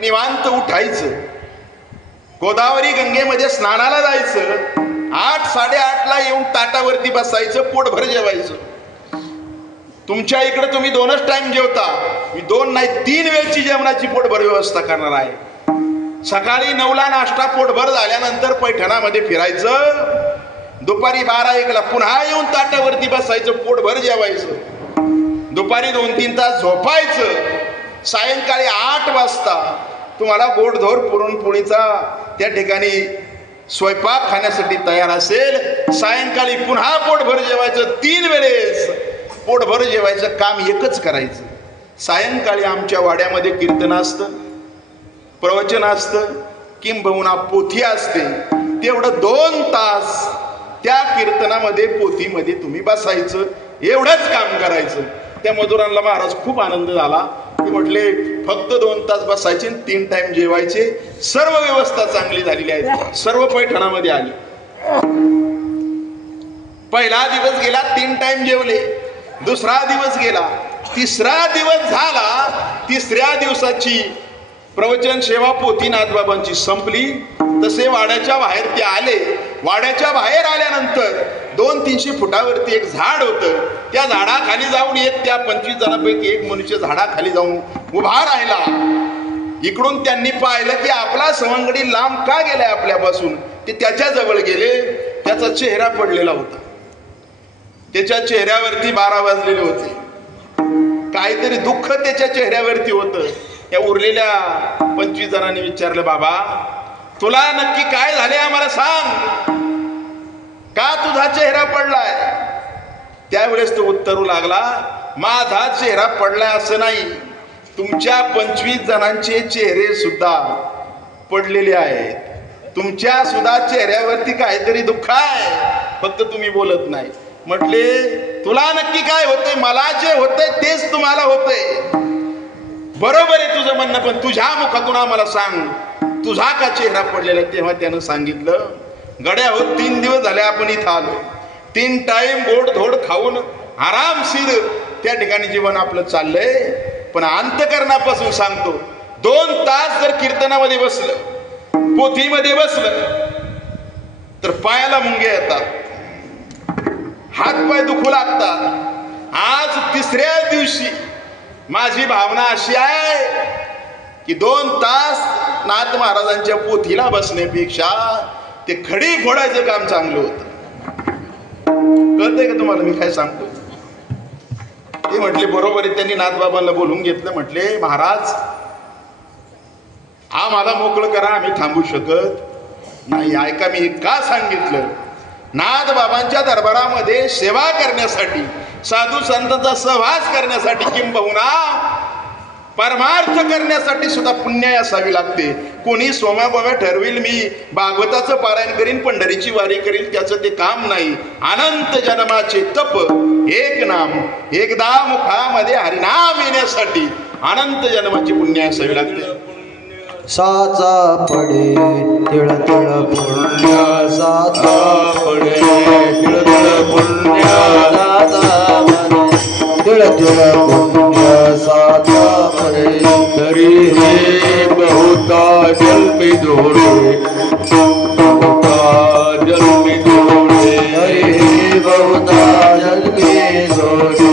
निवांत उठायचं, गोदावरी गंगेमध्ये स्नानाला जायचं, 8-8:30ला येऊन ताटावरती बसायचं, पोटभर जेवायचं. तुमच्या इकडे तुम्ही 2च टाइम जेवता, मी 2 नाही 3 वेळची जेवणाची पोटभर व्यवस्था करणार आहे. सकाळी 9ला नाश्ता पोटभर झाल्यानंतर पैठणामध्ये फिरायचं, दुपारी 12-1ला पुन्हा येऊन ताटावरती बसायचं, पोटभर जेवायचं, दुपारी 2-3 तास झोपायचं. सायंकाळी 8 वाजता तुम्हाला गोडधोड पुरणपोळीचा त्या ठिकाणी स्वयंपाक खाण्यासाठी तयार असेल. सायंकाळी पुन्हा पोटभर जेवायचं, 3 वेळेस पोटभर जेवायचं, काम एकच करायचं. सायंकाळी आमच्या वाड्यामध्ये कीर्तन असतं, प्रवचन असतं, किंबहुना पोथी असते. तेवढं 2 तास त्या कीर्तनामध्ये पोथीमध्ये तुम्ही बसायचं, एवढंच काम करायचं. त्या मजुरांना महाराज खूप आनंद झाला. ते म्हटले फक्त 2 तास बसायचे, 3 टाइम जेवायचे. सर्व व्यवस्था चांगली झालेली आहे, सर्व पैठणामध्ये आली. पहिला दिवस गेला, 3 टाइम जेवले. दुसरा दिवस गेला, तिसरा दिवस झाला. तिसऱ्या दिवसाची प्रवचन सेवा पोथी नाथबाबांची संपली. तसे वाड्याच्या बाहेर ते आले. वाड्याच्या बाहेर आल्यानंतर 200-300 फुटावरती एक झाड होतं. त्या झाडाखाली जाऊन येत त्या 25 जणांपैकी एक मनुष्य झाडाखाली जाऊन उभा राहिला. इकडून त्यांनी पाहिलं की आपला सवंगडी लांब का गेलाय आपल्यापासून. ते त्याच्या जवळ गेले. त्याचा चेहरा पडलेला होता. त्याच्या चेहऱ्यावरती 12 वाजलेले होते. काहीतरी दुःख त्याच्या चेहऱ्यावरती होतं. या उरलेल्या 25 जणांनी विचारलं, बाबा तुला नक्की काय झाले आम्हाला सांग, का तुझा चेहरा पडलाय. त्यावेळेस तो उत्तरू लागला, माझा चेहरा पडलाय असं नाही, तुमच्या 25 जणांचे चेहरे सुद्धा पडलेले आहेत. तुमच्या सुद्धा चेहऱ्यावरती काहीतरी दुःख आहे, फक्त तुम्ही बोलत नाही. म्हटले तुला नक्की काय होतंय. मला जे होतंय तेच तुम्हाला होतंय. बरोबर आहे तुझं म्हणणं, पण तुझ्या मुखातून आम्हाला सांग, तुझा का चेहरा पडलेला. तेव्हा त्यानं सांगितलं, गड्या हो 3 दिवस झाले आपण इथं आलो. 3 टाइम गोड धोड खाऊन आरामशीर त्या ठिकाणी जीवन आपलं चाललंय. पण अंतकरणापासून सांगतो, 2 तास जर कीर्तनामध्ये बसलं, पोथीमध्ये बसलं, तर पायाला मुंग्या येतात, हातपाय दुखू लागतात. आज 3ऱ्या दिवशी माझी भावना अशी आहे की 2 तास नाथ महाराजांच्या पोथीला बसण्यापेक्षा ते खडी फोडायचं काम चांगलं होतं. कळतंय का तुम्हाला मी काय सांगतो. ते म्हटले बरोबर आहे. त्यांनी नाथबाबांना बोलून घेतलं. म्हटले महाराज आम्हाला मोकळं करा, आम्ही थांबू शकत नाही. ऐका मी का सांगितलं. नाथबाबांच्या दरबारामध्ये सेवा करण्यासाठी, साधू संतांचा सहवास करण्यासाठी, किंबहुना परमार्थ करण्यासाठी सुद्धा पुण्य असावी लागते. कोणी सोमाबाबा ठरविल मी भागवताचं पारायण करीन, पंढरीची वारी करील, त्याचं ते काम नाही. अनंत जन्माचे तप, एक नाम, एकदा मुखामध्ये हरिनाम येण्यासाठी अनंत जन्माची पुण्य असावी लागते. साचा पडे तिळ तिळ पुण्य, साचा पडे तिळ तिळ पुण्य, साचा पडे तिळ तिळ पुण्य, साचा पडे. तरी हे बहुता जन्मी जोडे, बहुता जन्मी जोडे, तरी हे बहुता जन्मी जोडे.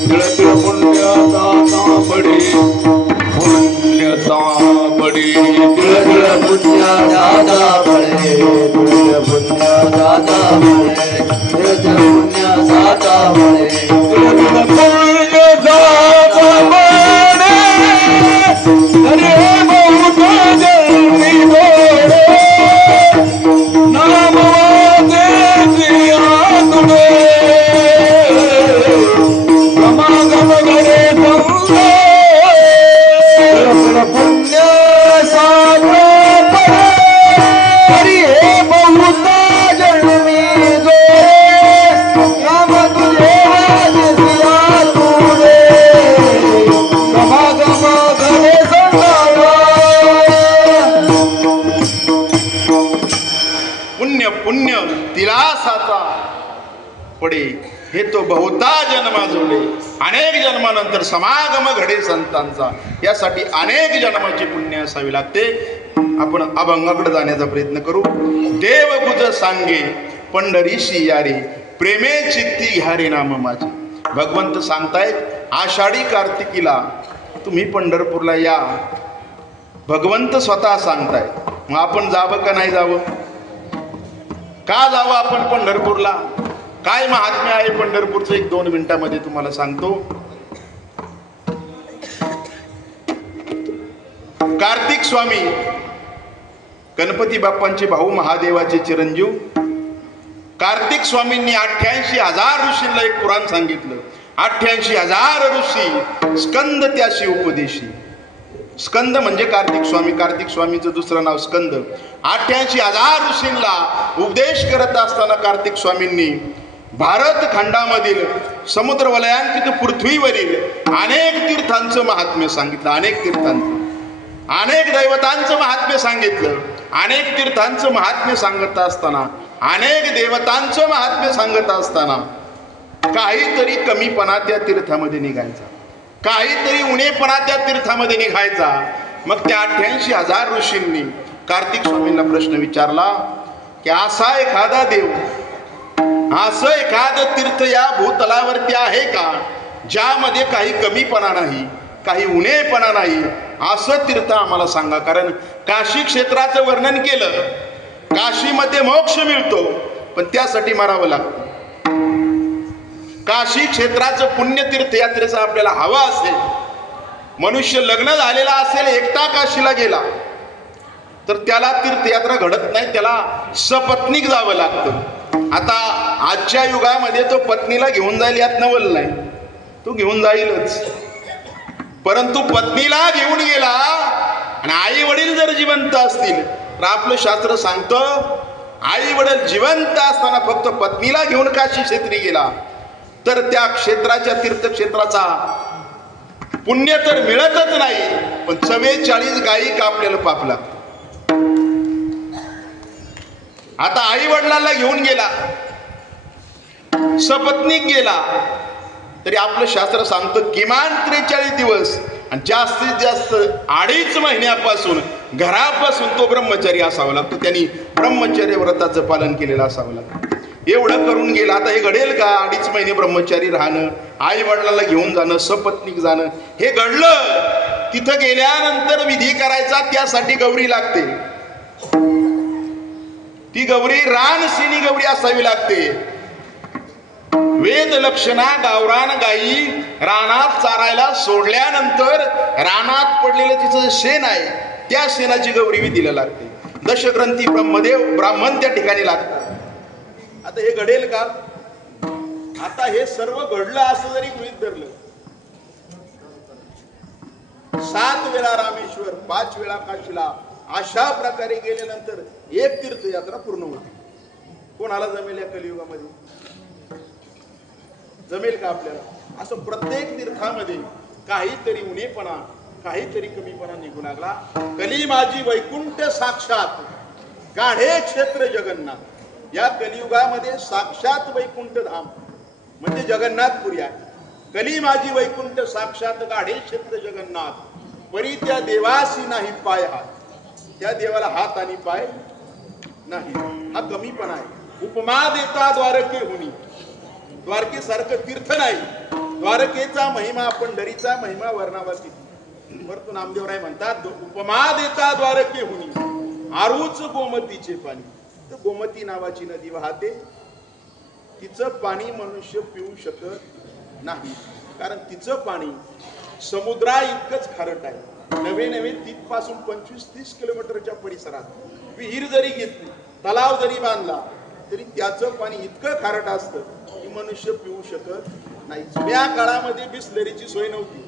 तिळ तिळ पुण्याचा सापडे पुण्य सापडे तिळ तिळ पुण्याचा सापडे तिळ पुण्याचा सापडे तिळ तिळ पुण्याचा सापडे तिळ तिळ पुण्याचा सापडे अरे बहुत जल्दी गोडे नाम वाजे जिया तुडे समागम घडे संगे पुण्य साधो पडे हरी हे बहुत जन्मी जोडे नाम तुझे वाजे जिया तुडे समागम घडे संगावा पुण्य पुण्य तिलासाचा पडे हे तो बहुता जन्मा जोडे अनेक जन्मानंतर समागम घडे संतांचा यासाठी अनेक जन्माची पुण्य असावी लागते. आपण अभंगाकडे जाण्याचा प्रयत्न करू. देवगुज सांगे पंढरीशी यारे प्रेमे चित्ती घ्यारे नाम माझे. भगवंत सांगतायत आषाढी कार्तिकीला तुम्ही पंढरपूरला या. भगवंत स्वतः सांगतायत. मग आपण जावं का नाही जावं? का जावं आपण पंढरपूरला? काय महात्म्य आहे पंढरपूरचं 1-2 मिनिटांमध्ये तुम्हाला सांगतो. कार्तिक स्वामी गणपती बाप्पांचे भाऊ महादेवाचे चिरंजीव कार्तिक स्वामींनी 88,000 ऋषींना एक पुराण सांगितलं. 88,000 ऋषी स्कंद त्याशी उपदेशी. स्कंद म्हणजे कार्तिक स्वामी. कार्तिक स्वामीचं दुसरं नाव स्कंद. 88,000 ऋषींना उपदेश करत असताना कार्तिक स्वामींनी भारत खंडामधील समुद्र वलयांकित पृथ्वीवरील अनेक तीर्थांचं महात्म्य सांगितलं. अनेक तीर्थांचं, अनेक दैवतांचं महात्म्य सांगितलं. अनेक तीर्थांचं महात्म्य सांगत असताना, अनेक देवतांचं महात्म्य सांगत असताना काहीतरी कमीपणा त्या तीर्थामध्ये निघायचा, काहीतरी उणेपणा त्या तीर्थामध्ये निघायचा. मग त्या 88,000 ऋषींनी कार्तिक स्वामींना प्रश्न विचारला की असा एखादा देव, असं एखादं तीर्थ या भूतलावरती आहे का ज्यामध्ये काही कमीपणा नाही, काही उणेपणा नाही? असं तीर्थ आम्हाला सांगा. कारण काशी क्षेत्राचं वर्णन केलं. काशीमध्ये मोक्ष मिळतो पण त्यासाठी मारावं लागतं. काशी क्षेत्राचं पुण्यतीर्थ यात्रेचं आपल्याला हवा असेल, मनुष्य लग्न झालेला असेल, एकटा काशीला गेला तर त्याला तीर्थयात्रा घडत नाही, त्याला सपत्नीक जावं लागतं. आता आजच्या युगामध्ये तो पत्नीला घेऊन जाईल यात नवल नाही, तो घेऊन जाईलच. परंतु पत्नीला घेऊन गेला आणि आई वडील जर जिवंत असतील तर आपलं शास्त्र सांगतं आई वडील जिवंत असताना फक्त पत्नीला घेऊन काशी क्षेत्री गेला तर त्या क्षेत्राच्या तीर्थक्षेत्राचा पुण्य तर मिळतच नाही, पण 44 गायी कापलेलं पाप लागतं. आता आई वडिलांना घेऊन गेला, सपत्नीक गेला तरी आपलं शास्त्र सांगतं किमान 43 दिवस आणि जास्तीत जास्त 2.5 महिन्यापासून घरापासून तो ब्रह्मचारी असावा लागतो. त्यांनी ब्रह्मचर्य व्रताचं पालन केलेलं असावं लागतं. एवढं करून गेला. आता हे घडेल का 2.5 महिने ब्रह्मचारी राहणं, आई वडिलांना घेऊन जाणं, सपत्नीक जाणं? हे घडलं. तिथं गेल्यानंतर विधी करायचा, त्यासाठी गौरी लागते. ती गौरी रानसिनी गौरी असावी लागते. वेद लक्षणा गावरान गायी रानात चारायला सोडल्यानंतर रानात पडलेलं तिचं शेण आहे, त्या शेणाची गौरी विधीला लागते. दशग्रंथी ब्रह्मदेव ब्राह्मण त्या ठिकाणी लागतात. आता हे घडेल का? आता हे सर्व घडलं असं जरी गृहीत धरलं, 7 वेळा रामेश्वर, 5 वेळा काशीला, अशा प्रकारे गेल्यानंतर एक तीर्थयात्रा पूर्ण होती. कोणाला जमेल या कलियुगामध्ये? जमेल का आपल्याला? असं प्रत्येक तीर्थामध्ये काहीतरी उणेपणा, काहीतरी कमीपणा निघू लागला. कली माझी वैकुंठ साक्षात गाढे क्षेत्र जगन्नाथ. या कलियुगामध्ये साक्षात वैकुंठ धाम म्हणजे जगन्नाथपुरी आहे. कली माझी वैकुंठ साक्षात गाढे क्षेत्र जगन्नाथ. परी त्या देवासी नाही पाय हात. त्या देवाला हात आणि पाय नाही, हा कमीपणा आहे. उपमा देता द्वारके होणी. द्वारकेसारखं तीर्थ नाही, द्वारकेचा महिमा पंढरीचा महिमा वर्णावा किती. परंतु नामदेवराय म्हणतात उपमा देता द्वारके हुनी आरूच गोमतीचे पाणी. तर गोमती नावाची नदी वाहते, तिचं पाणी मनुष्य पिऊ शकत नाही, कारण तिचं पाणी समुद्रा इतकंच खारट आहे. नवे नवे तिथपासून 25-30 किलोमीटरच्या परिसरात विहीर जरी घेतली, तलाव जरी बांधला, तरी त्याचं पाणी इतकं खारट असतं की मनुष्य पिऊ शकत नाही. जुन्या काळामध्ये बिसलरीची सोय नव्हती,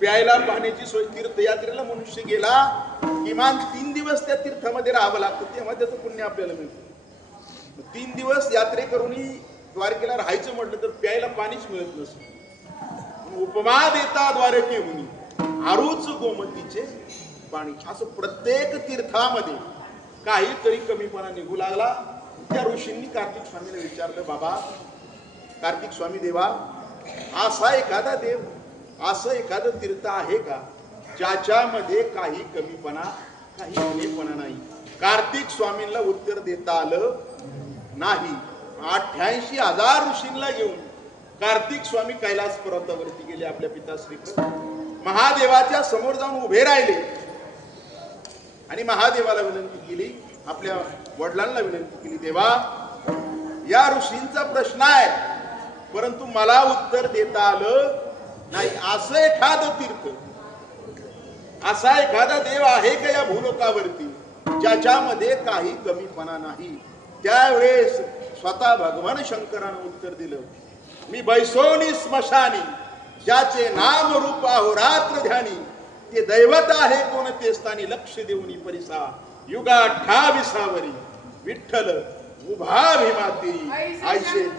प्यायला पाण्याची सोय. तीर्थयात्रेला मनुष्य गेला किमान 3 दिवस त्या तीर्थामध्ये राहावं लागतं, तेव्हा त्याचं पुण्य आपल्याला मिळतं. 3 दिवस यात्रे करून द्वारकेला राहायचं म्हटलं तर प्यायला पाणीच मिळत नसतं. उपमा देता द्वारके हुनी आरूच गोमतीचे पाणी. असं प्रत्येक तीर्थामध्ये काहीतरी कमीपणा निघू लागला. त्या ऋषींनी कार्तिक स्वामीला विचारलं, बाबा कार्तिक स्वामी देवा, असा एखादा देव, असं एखादं तीर्थ आहे का ज्याच्यामध्ये काही कमीपणा, काही कमीपणा नाही? कार्तिक स्वामींना उत्तर देता आलं नाही. 88,000 ऋषींना घेऊन कार्तिक स्वामी कैलास पर्वतावरती गेले. आपल्या पिता श्रीकृष्ण महादेवाच्या समोर जाऊन उभे राहिले आणि महादेवाला विनंती केली, आपल्या वडिलांना विनंती केली, देवा या ऋषींचा प्रश्न आहे, परंतु मला उत्तर देता आलं नाही. असं एखादं तीर्थ, असा एखादा देव आहे का या भूलोकावरती ज्याच्यामध्ये काही कमीपणा नाही? त्यावेळेस स्वतः भगवान शंकरानं उत्तर दिलं, मी बैसोनी स्मशानी ज्याचे नाम रूप अहोरात्र ध्यानी, ते दैवत आहे कोणते स्थानी लक्ष देऊनी परिसा युगा 28 विठ्ठल उभा भीमाती आयशे.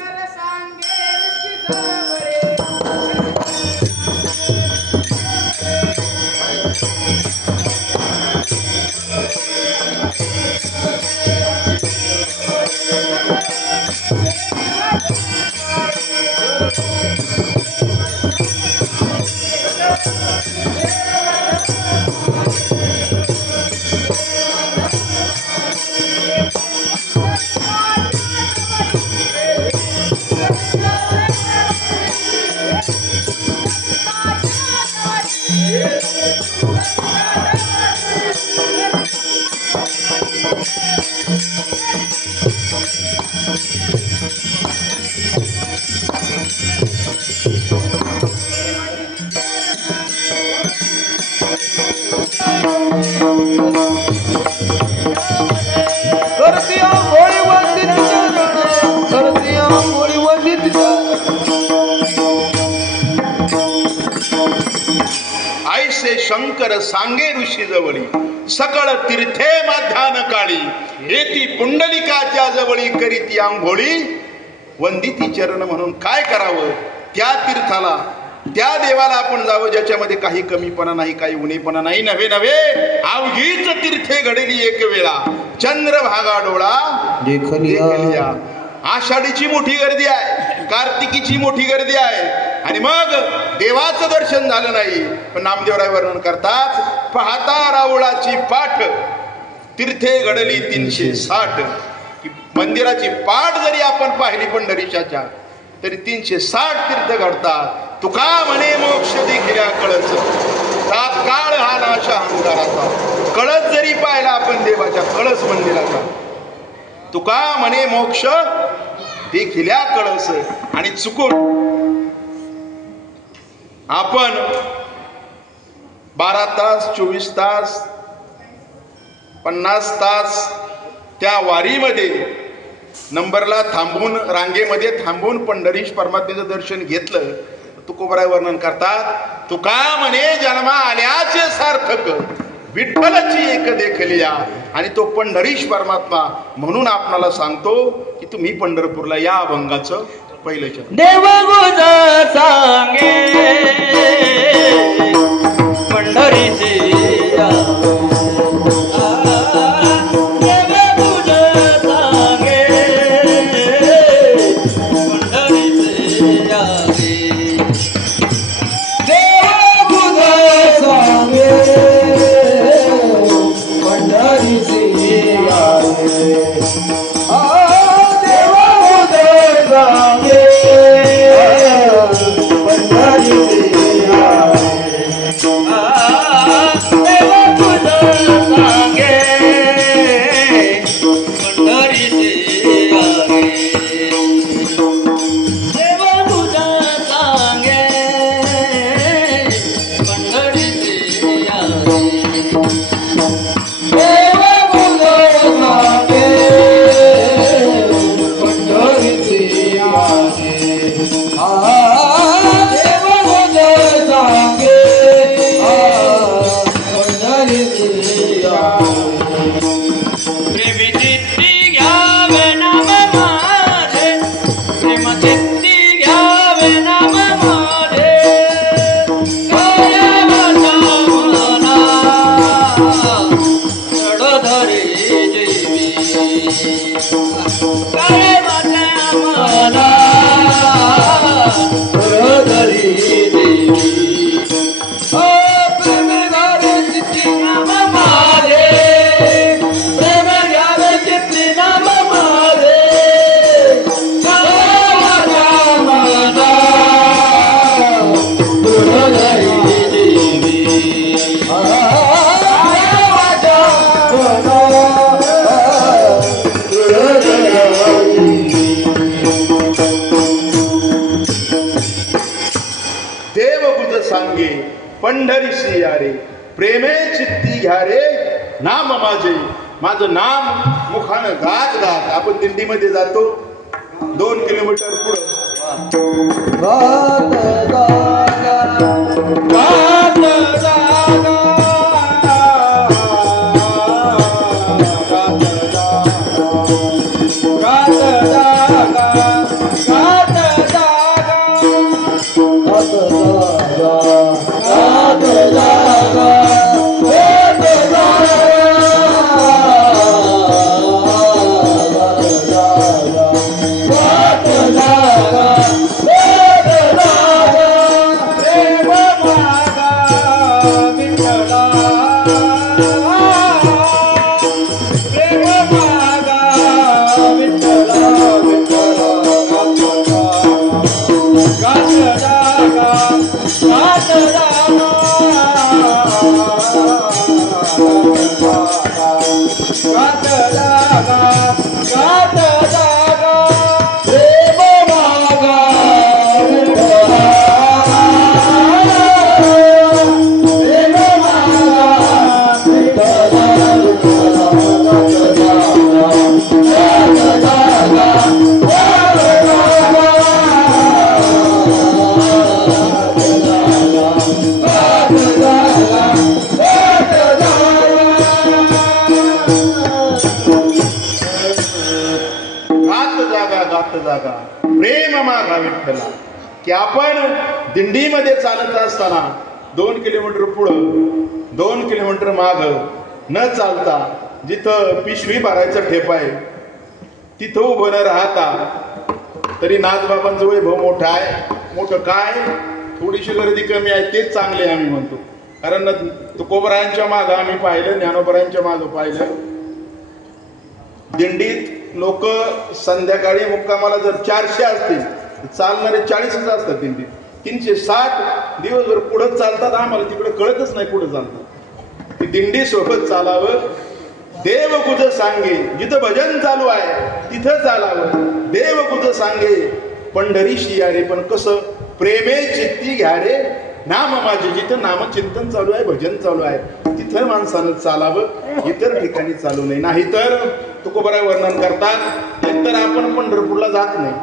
ऐसे शंकर सांगे ऋषी जवळी सकळ तीर्थे माध्यान काळी येती पुंडलिकाच्या जवळी करीती आंघोळी वंदिती चरण. म्हणून काय करावं? त्या तीर्थाला, त्या देवाला आपण जावं ज्याच्यामध्ये काही कमीपणा नाही, काही उणेपणा नाही. नव्हे नव्हे अवघीच तीर्थे घडली एक वेळा चंद्रभागा डोळा देखलिया. आषाढीची मोठी गर्दी आहे, कार्तिकीची मोठी गर्दी आहे, आणि मग देवाचं दर्शन झालं नाही. पण नामदेवराय वर्णन करतात, पाहता रावळाची पाठ तीर्थे घडली 360. मंदिराची पाठ जरी आपण पाहिली पंढरीच्या, तरी 360 तीर्थ घडतात. तुका म्हणे मोक्ष देखील कळच तात्काळ हा नाश अहंकाराचा. कळस जरी पाहिला आपण देवाच्या, कळस मंदिराचा, तुका म्हणे मोक्ष देखील कळस. आणि चुकून आपण 12 तास 24 तास 50 तास त्या वारीमध्ये नंबरला थांबून, रांगेमध्ये थांबून पंढरीश परमात्म्याचं दर्शन घेतलं. तुकोबराय वर्णन करतात, तुका म्हणे जन्मा आल्याचे सार्थक विठ्ठलाची एक देखलिया. आणि तो पंढरीश परमात्मा म्हणून आपणाला सांगतो की तुम्ही पंढरपूरला या. अभंगाचं पहिलं चरण. देव गुजर सांगे पंढरीची देवा सांगे पंढरीशी या रे, प्रेमे चित्ती घ्या रे नाम माझे. माझं नाम मुखानं गात गात आपण दिंडीमध्ये जातो 2 किलोमीटर पुढं प्रेम मागा विठ्ठला. की आपण दिंडीमध्ये चालत असताना 2 किलोमीटर पुढं 2 किलोमीटर माग न चालता जिथं पिशवी भरायचा ठेप आहे तिथं उभं न राहता, तरी नाथबाबांचं वैभव मोठं आहे. मोठं काय, थोडीशी गर्दी कमी आहे तेच चांगले आम्ही म्हणतो. कारण तुकोबरायांच्या मागं आम्ही पाहिलं, ज्ञानोबरायांच्या मागं पाहिलं, दिंडीत लोक संध्याकाळी मुक्कामाला जर 400 असतील चालणारे 40च असतात दिंडीत. 360 दिवसभर पुढं चालतात. आम्हाला तिकडे कळतच नाही पुढे चालतात. ती दिंडी सोबत चालावं. देव गुज सांगे, जिथं भजन चालू आहे तिथं चालावं. देव गुज सांगे पंढरीशी या रे, पण कसं प्रेमे चित्ती घ्या रे नाम माझे. जिथं नामचिंतन चालू आहे, भजन चालू आहे तिथं माणसानं चालावं, इतर ठिकाणी चालू नये. नाहीतर तुकोबराय वर्णन करतात, एकतर आपण पंढरपूरला जात नाही,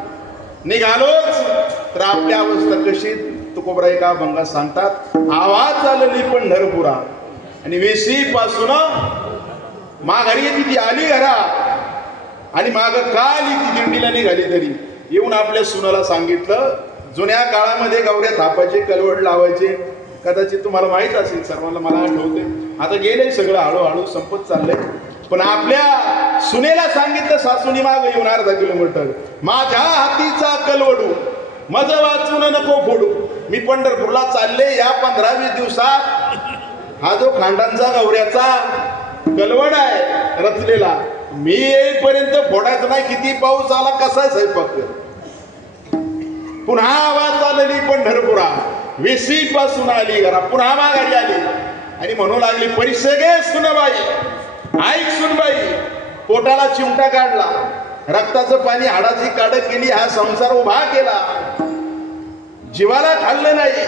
निघालोच तर आपली अवस्था कशी. तुकोबराय का भंगा सांगतात, आवाज चालली पंढरपुरा आणि वेशी पासून माघारी येते ती आली घरा आणि माग का आली ती दिंडीला निघाली. तरी येऊन आपल्या सुनाला सांगितलं. जुन्या काळामध्ये गवऱ्या थापाचे, कलवड लावायचे, कदाचित तुम्हाला माहित असेल सर्वांना, मला आठवते. आता गेले सगळं, हळूहळू संपत चाललंय. पण आपल्या सुनेला सांगितलं सासूनी माग येऊन 1/2 किलोमीटर, माझ्या हातीचा कलवडू मज वाचून नको फोडू. मी पंढरपूरला चालले या 15-20 दिवसात. हा जो खांडांचा गवऱ्याचा कलवड आहे रचलेला, मी येईपर्यंत फोडायचं नाही. किती पाऊस आला, कसा स्वयंपाक कर. पुन्हा आवाज चालली पंढरपुरा, वेशी पासून आली घरा, पुन्हा माघारी आली आणि म्हणू लागली, परिसे गे सुनबाई, ऐक सुनबाई. पोटाला चिमटा काढला, रक्ताचं पाणी हाडाची काढत केली, हा संसार उभा केला. जीवाला खाल्लं नाही,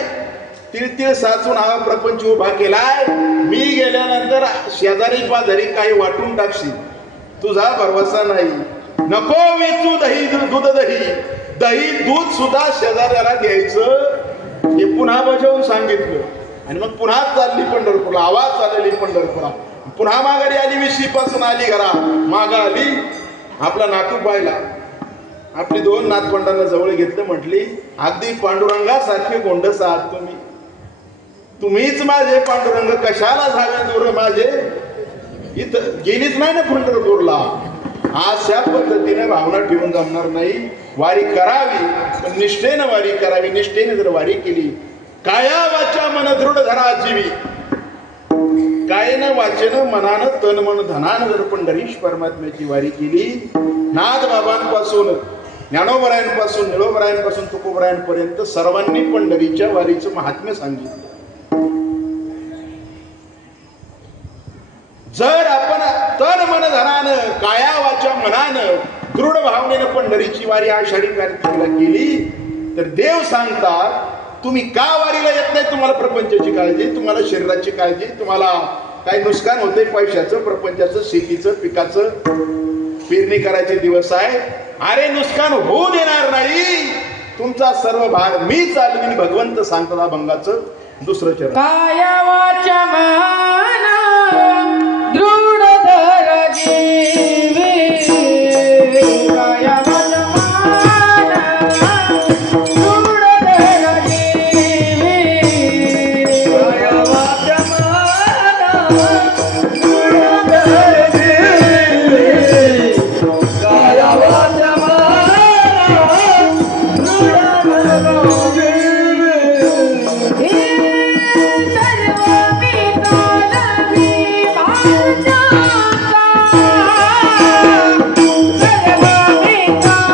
तिळतिळ साचून हा प्रपंच उभा केलाय. मी गेल्यानंतर शेजारी पाजारी काही वाटून टाकशील, तुझा भरवसा नाही. नको वेचू दही दूध, दही दूध सुद्धा शेजाऱ्याला द्यायचं, हे पुन्हा बजावून सांगितलं. आणि मग पुन्हा चालली पंढरपूरला, आवाज चालली पंढरपूरला. पुन्हा माघारी आली, वेशी पासून आली घरा, माग आली. आपला नातू पाहिला, आपली 2 नातवंडांना जवळ घेतलं, म्हटली, अगदी पांडुरंगासारखे गोंडस आहात तुम्ही. तुम्हीच माझे पांडुरंग, कशाला जावे दूर माझे. इथं गेलीच नाही ना पंढरपूरला. अशा पद्धतीने भावना ठेवून जमणार नाही. वारी करावी पण निष्ठेनं वारी करावी. निष्ठेने जर वारी केली, काया वाचा मन दृढ धरा जीवी, कायनं वाचेनं मनानं तन मन धनानं जर पंढरीश परमात्म्याची वारी केली, नाथ बाबांपासून ज्ञानोबरायांपासून निळोबरायांपासून तुकोबरायांपर्यंत सर्वांनी पंढरीच्या वारीचं महात्म्य सांगितलं. जर आपण तन मन धनानं, काया वाचा मनानं, दृढ भावनेनं पंढरीची वारी आषाढी कार्तिकीला केली, तर देव सांगतात तुम्ही का वारीला येत नाही? तुम्हाला प्रपंचाची काळजी, तुम्हाला शरीराची काळजी, तुम्हाला काही नुकसान होते पैशाचं, प्रपंचाचं, शेतीचं, पिकाचं, पेरणी करायचे दिवस आहे. अरे नुकसान होऊ देणार नाही, तुमचा सर्व भार मी चालवीन. भगवंत सांगतात अभंगाचं दुसरं चरण. काय वाचा मना दृढ धर जीवे, काय वाचा मना दृढ धर जीवे, काय वाचा मना दृढ धर जीवे, काय वाचा मना दृढ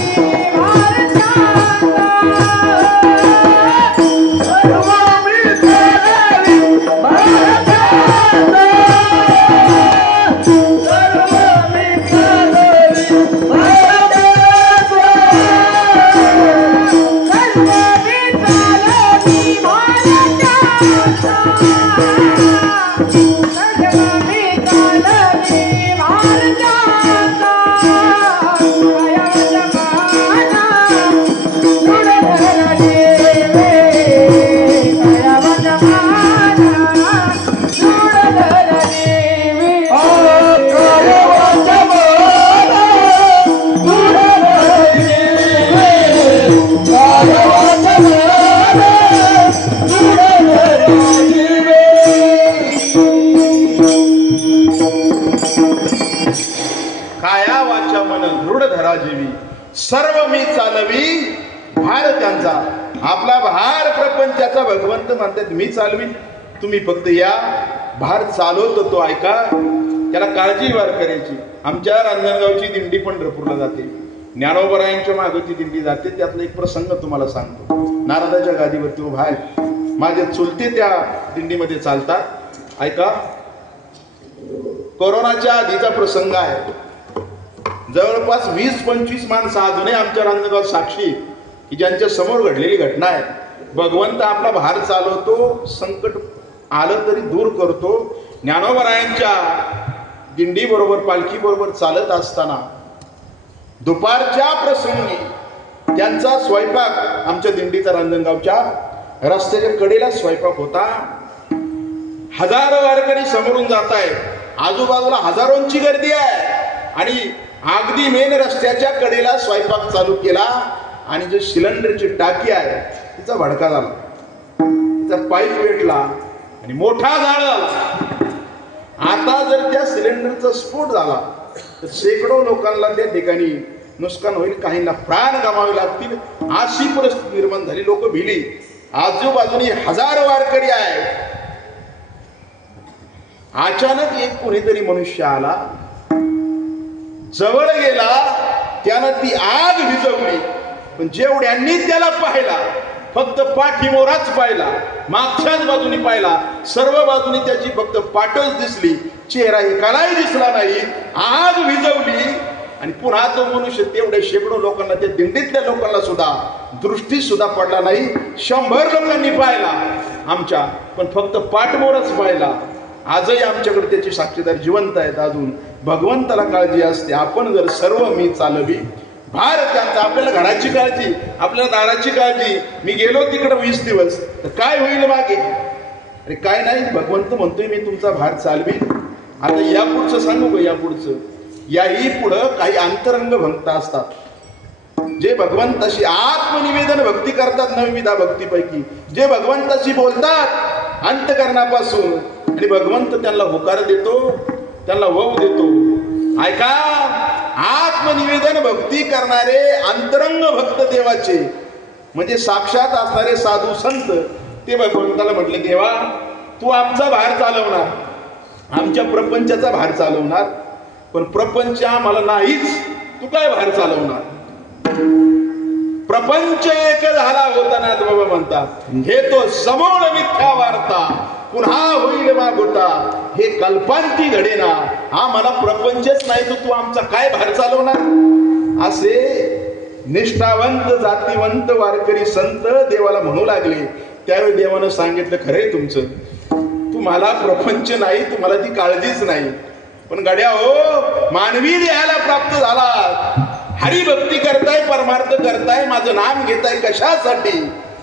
धर जीवे. काया वाचा मन दृढ धरा जीवी, सर्व मी चालवी भार त्यांचा. आपला भार प्रपंचाचा भगवंत म्हणतात मी चालवीन, तुम्ही फक्त या. भार चालवतो तो ऐका, त्याला काळजी वार करायची. आमच्या रांजणगावची दिंडी पंढरपूरला जाते, ज्ञानोबरायांच्या मागे ती दिंडी जाते. त्यातला एक प्रसंग तुम्हाला सांगतो. नारदाच्या गादीवरती उभा आहे, माझे चुलते त्या दिंडीमध्ये चालतात. ऐका, कोरोनाच्या आधीचा प्रसंग आहे. जवळपास 20-25 माणसं अजूनही आमच्या रांजणगावात साक्षी की ज्यांच्या समोर घडलेली घटना आहे. भगवंत आपला भार चालवतो, संकट आलं तरी दूर करतो. ज्ञानोबरायांच्या दिंडी बरोबर, पालखी बरोबर चालत असताना दुपारच्या प्रसंगी त्यांचा स्वयंपाक, आमच्या दिंडीचा रांजणगावच्या रस्त्याच्या कडेला स्वयंपाक होता. हजारो वारकरी समोरून जात आहेत, आजूबाजूला हजारोंची गर्दी आहे आणि अगदी मेन रस्त्याच्या कडेला स्वयंपाक चालू केला आणि जो सिलेंडरची टाकी आहे तिचा भडका झाला, तिचा पाईप पेटला आणि मोठा जाळ झाला. आता जर त्या सिलेंडरचा स्फोट झाला तर शेकडो लोकांना त्या ठिकाणी नुकसान होईल, काहींना प्राण गमावे लागतील, अशी परिस्थिती निर्माण झाली. लोक भिली, आजूबाजूनी हजारो वारकरी आहे. अचानक एक कोणीतरी मनुष्य आला, जवळ गेला, त्यानं ती आग विझवली. पण जेवढ्यांनी त्याला पाहिला, फक्त पाठीमोराच पाहिला, मागच्याच बाजूनी पाहिला, सर्व बाजूनी त्याची फक्त पाठच दिसली, चेहरा एकालाही दिसला नाही. आग विझवली आणि पुन्हा तो मनुष्य तेवढ्या शेकडो लोकांना, त्या दिंडीतल्या लोकांना सुद्धा दृष्टी सुद्धा पडला नाही. 100 लोकांनी पाहिला आमच्या, पण फक्त पाठमोरच पाहिला. आजही आमच्याकडे त्याची साक्षीदार जिवंत आहेत. अजून भगवंताला काळजी असते. आपण जर सर्व मी चालवी भार त्यांचा, आपल्याला घराची काळजी, आपल्याला दाराची काळजी. मी गेलो तिकडे 20 दिवस तर काय होईल मागे? अरे काय नाही, भगवंत म्हणतोय मी तुमचा भार चालवी. आता या पुढचं सांगू का? या पुढचं, याही पुढं काही अंतरंग भक्त असतात जे भगवंताशी आत्मनिवेदन भक्ती करतात. 9विधा भक्तीपैकी जे भगवंताशी बोलतात अंतकरणापासून आणि भगवंत त्यांना होकार देतो, त्यांना वव देतो. ऐका, आत्मनिवेदन भक्ती करणारे अंतरंग भक्त देवाचे म्हणजे साक्षात असणारे साधू संत, ते भगवंताला म्हटले, देवा तू आमचा भार चालवणार, आमच्या प्रपंचाचा भार चालवणार, पण प्रपंच आम्हाला नाहीच, तू काय भार चालवणार? प्रपंच एक झाला होताना बाबा म्हणतात, हे तो समूळ मिथ्या वार्ता, पुन्हा होईल मागोता, हे कल्पांती घडेना, हा मला प्रपंचच नाही तर तू आमचा काय भार चालवणार? असे निष्ठावंत जातीवंत वारकरी संत देवाला म्हणू लागले, त्यावेळी देवानं सांगितलं, खरंय तुमचं, तुम्हाला प्रपंच नाही, तुम्हाला ती काळजीच नाही. पण गड्या हो, मानवी देहाला प्राप्त झाला, हरिभक्ती करताय, परमार्थ करताय, माझं नाम घेताय, कशासाठी?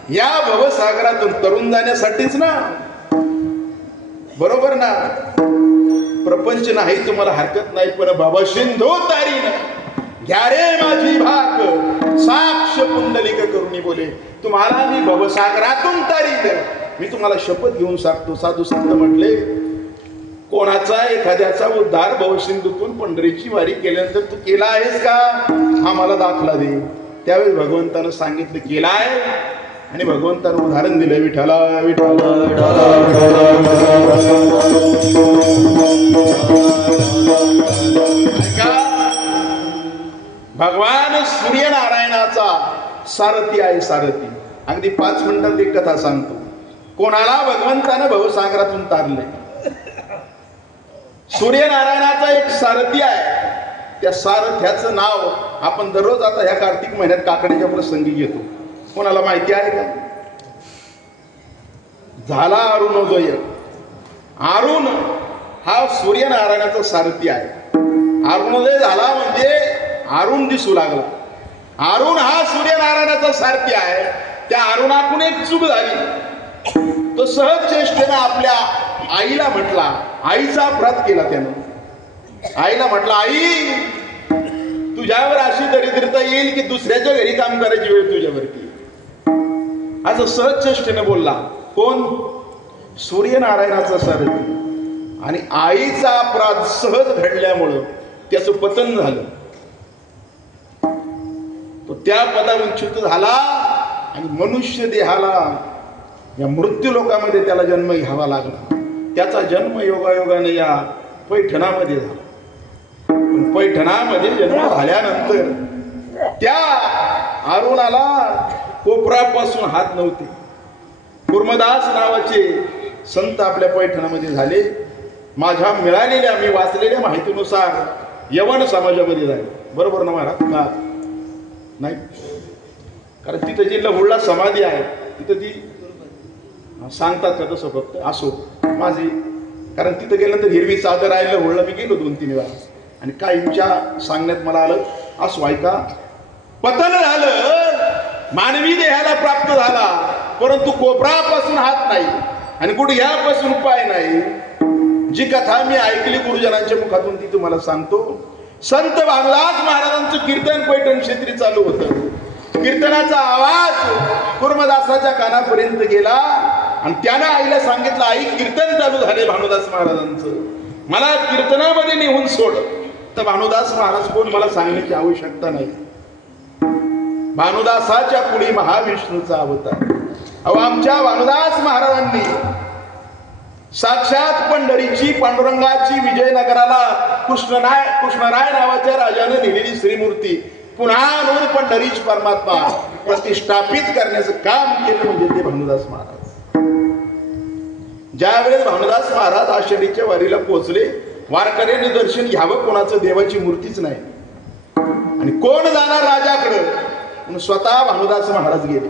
या भवसागरातून तरुण जाण्यासाठीच ना, बरोबर ना? प्रपंच नाही तुम्हाला हरकत नाही, पण बाबा सिंधू तारीन घ्या रे माझी भाग, साक्ष पुंडलिक करुणी बोले, तुम्हाला मी भवसागरातून तारीन. मी तुम्हाला शपथ घेऊन सांगतो, साधू संत म्हटले, कोणाचा एखाद्याचा उद्धार भवसिंधूतून पंढरीची वारी केल्यानंतर तू केला आहेस का? हा मला दाखला दे. त्यावेळी भगवंतानं सांगितलं, केला आहे. आणि भगवंतानं उदाहरण दिलं, विठ्ठला विठ्ठला भगवान सूर्यनारायणाचा सारथी आहे, सारथी. अगदी 5 मिनिटात एक कथा सांगतो. कोणाला भगवंतानं भवसागरातून तारले? सूर्यनारायणाचा एक सारथी आहे. त्या सारथ्याचं नाव आपण दररोज आता ह्या कार्तिक महिन्यात काकडीच्या प्रसंगी घेतो. कोणाला माहिती आहे का? झाला अरुणोदय. अरुण हा सूर्यनारायणाचा सारथी आहे. अरुणोदय झाला म्हणजे अरुण दिसू लागला. अरुण हा सूर्यनारायणाचा सारथी आहे. त्या अरुणाकडून एक चूक झाली. तो सहज चेष्टेनं आपल्या आईला म्हटला, आईचा अपराध केला त्यानं. आईला म्हटला, आई तुझ्यावर अशी दरिद्रता येईल की दुसऱ्याच्या घरी काम करायची वेळ तुझ्यावरती. असं सहज चेष्टेनं बोलला. कोण? सूर्यनारायणाचा सारथी. आणि आईचा अपराध सहज घडल्यामुळं त्याचं पतन झालं. तो त्या पदावंचित झाला आणि मनुष्य देहाला या मृत्यू लोकामध्ये त्याला जन्म घ्यावा लागला. त्याचा जन्म योगायोगाने या पैठणामध्ये झाला. पण पैठणामध्ये जन्म झाल्यानंतर त्या अरुणाला कोपरापासून हात नव्हते. कुर्मदास नावाचे संत आपल्या पैठणामध्ये झाले. माझ्या मिळालेल्या, मी वाचलेल्या माहितीनुसार यवन समाजामध्ये झाले. बरोबर ना महाराज? का नाही? कारण तिथं जी लहुळला समाधी आहे तिथं ती सांगतात का तसं फक्त असो माझी. कारण तिथं गेल्यानंतर हिरवी चादर आहे लहुळला. मी गेलो 2-3 वेळा आणि काहींच्या सांगण्यात मला आलं, असो ऐका, पतन झालं, मानवी देहाला प्राप्त झाला, परंतु कोपरापासून हात नाही आणि गुडघ्यापासून पाय नाही. जी कथा मी ऐकली गुरुजनांच्या मुखातून ती तुम्हाला सांगतो. संत भानुदास महाराजांचं कीर्तन पैठण क्षेत्री चालू होतं. कीर्तनाचा आवाज कुर्मदासाच्या कानापर्यंत गेला आणि त्यानं आईला सांगितलं, आई कीर्तन चालू झाले भानुदास महाराजांचं, मला कीर्तनामध्ये नेऊन सोड. तर भानुदास महाराज कोण मला सांगण्याची आवश्यकता नाही. भानुदासाच्या पुढे महाविष्णूचा अवतार. अहो आमच्या भानुदास महाराजांनी साक्षात पंढरीची, पांडुरंगाची विजयनगराला कृष्णराय नावाच्या राजाने नेलेली श्रीमूर्ती पुन्हा आणून पंढरीच परमात्मा प्रतिष्ठापित करण्याचं काम केलं म्हणजे ते भानुदास महाराज. ज्यावेळेस भानुदास महाराज आषाढीच्या वारीला पोहोचले, वारकऱ्यांनी दर्शन घ्यावं, कोणाचं देवाची मूर्तीच नाही आणि कोण जाणार राजाकडं, म्हणून स्वतः भानुदास महाराज गेले.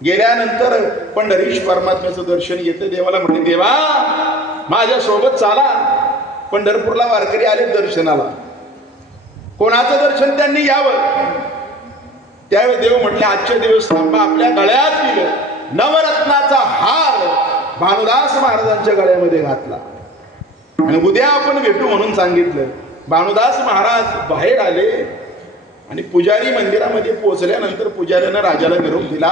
गेल्यानंतर पंढरीश परमात्म्याचं दर्शन घेतलं. देवाला म्हणले, देवा माझ्या सोबत चाला. पंढरपूरला वारकरी आले दर्शनाला. कोणाचं दर्शन त्यांनी घ्यावं. त्यावेळी देव म्हटले, आजच्या दिवस थांबा. आपल्या गळ्यातील नवरत्नाचा हार भानुदास महाराजांच्या गळ्यामध्ये घातला आणि उद्या आपण भेटू म्हणून सांगितलं. भानुदास महाराज बाहेर आले आणि पुजारी मंदिरामध्ये पोहोचल्यानंतर पुजाऱ्यानं राजाला निरोप दिला,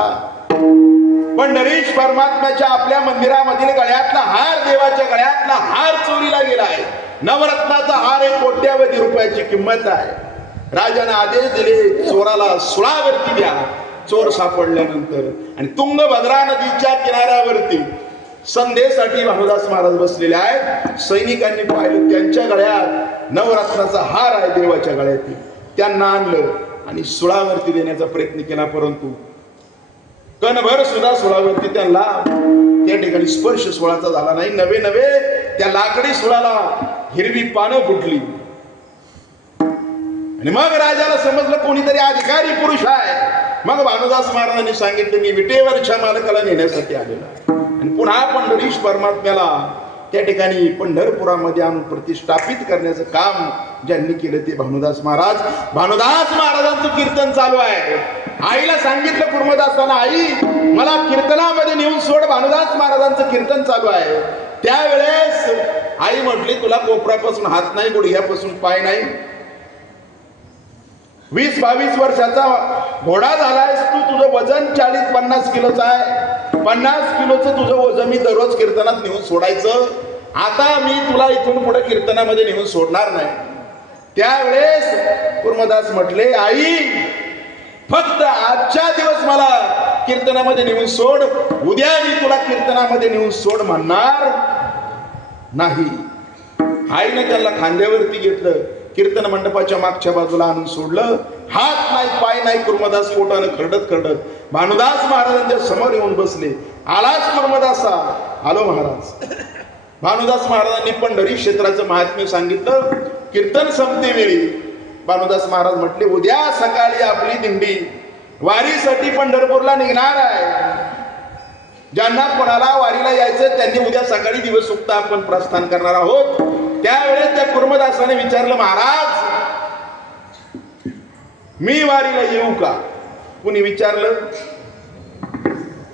पंढरीश परमात्म्याच्या आपल्या मंदिरामधील गळ्यातला हार, देवाच्या गळ्यातला हार चोरीला गेला आहे. नवरत्नाचा हार 1 कोट्यावधी रुपयाची किंमत आहे. राजाने आदेश दिले, चोराला सुळावरती द्या. चोर सापडल्यानंतर आणि तुंगभद्रा नदीच्या किनाऱ्यावरती संध्येसाठी भानुदास महाराज बसलेले आहेत. सैनिकांनी पाहिलं, त्यांच्या गळ्यात नवरत्नाचा हार आहे देवाच्या गळ्यातील. त्यांना आणलं आणि सुळावरती देण्याचा प्रयत्न केला, परंतु कणभर सुद्धा सुळावरती त्यांना त्या ठिकाणी स्पर्श सुळाचा झाला नाही. नवे त्या लाकडी सुळाला हिरवी पानं फुटली आणि मग राजाला समजलं कोणीतरी अधिकारी पुरुष आहे. मग भानुदास महाराजांनी सांगितलं मी विटेवरच्या मालकाला नेण्यासाठी आलेलो आहे. आणि पुन्हा पंढरीश परमात्म्याला त्या ठिकाणी पंढरपुरामध्ये आणून प्रतिष्ठापित करण्याचं काम ज्यांनी केलं ते भानुदास महाराज. भानुदास महाराजांचं कीर्तन चालू आहे. आईला सांगितलं कुर्मदासांना, आई मला कीर्तनामध्ये नेऊन सोड, भानुदास महाराजांचं कीर्तन चालू आहे. त्यावेळेस आई म्हटली तुला कोपरापासून हात नाही, गुडघ्यापासून पाय नाही, 20-22 वर्षाचा घोडा झालायस तू, तुझं वजन 40-50 किलोचं आहे, 50 किलोचं तुझं वजन मी दररोज कीर्तनात नेऊन सोडायचं, आता मी तुला इथून पुढे कीर्तनामध्ये नेऊन सोडणार नाही. त्यावेळेस कुर्मदास म्हटले आई फक्त आजच्या दिवस मला कीर्तनामध्ये नेऊन सोड, उद्या मी तुला कीर्तनामध्ये नेऊन सोड म्हणणार नाही. आईने त्याला खांद्यावरती घेतलं, कीर्तन मंडपाच्या मागच्या बाजूला आणून सोडलं. हात नाही पाय नाही, कुर्मदास पोटानं खरडत खरडत भानुदास महाराजांच्या समोर येऊन बसले. आलाच कुर्मदासा? आलो महाराज. भानुदास महाराजांनी पंढरी क्षेत्राचं महात्म्य सांगितलं. कीर्तन संपते वेळी भानुदास महाराज म्हटले उद्या सकाळी आपली दिंडी वारीसाठी पंढरपूरला निघणार आहे. ज्यांना कोणाला वारीला यायचं त्यांनी उद्या सकाळी दिवस उगता आपण प्रस्थान करणार आहोत. त्यावेळेस त्या कुर्मदासाने विचारलं महाराज मी वारीला येऊ का? कुणी विचारलं?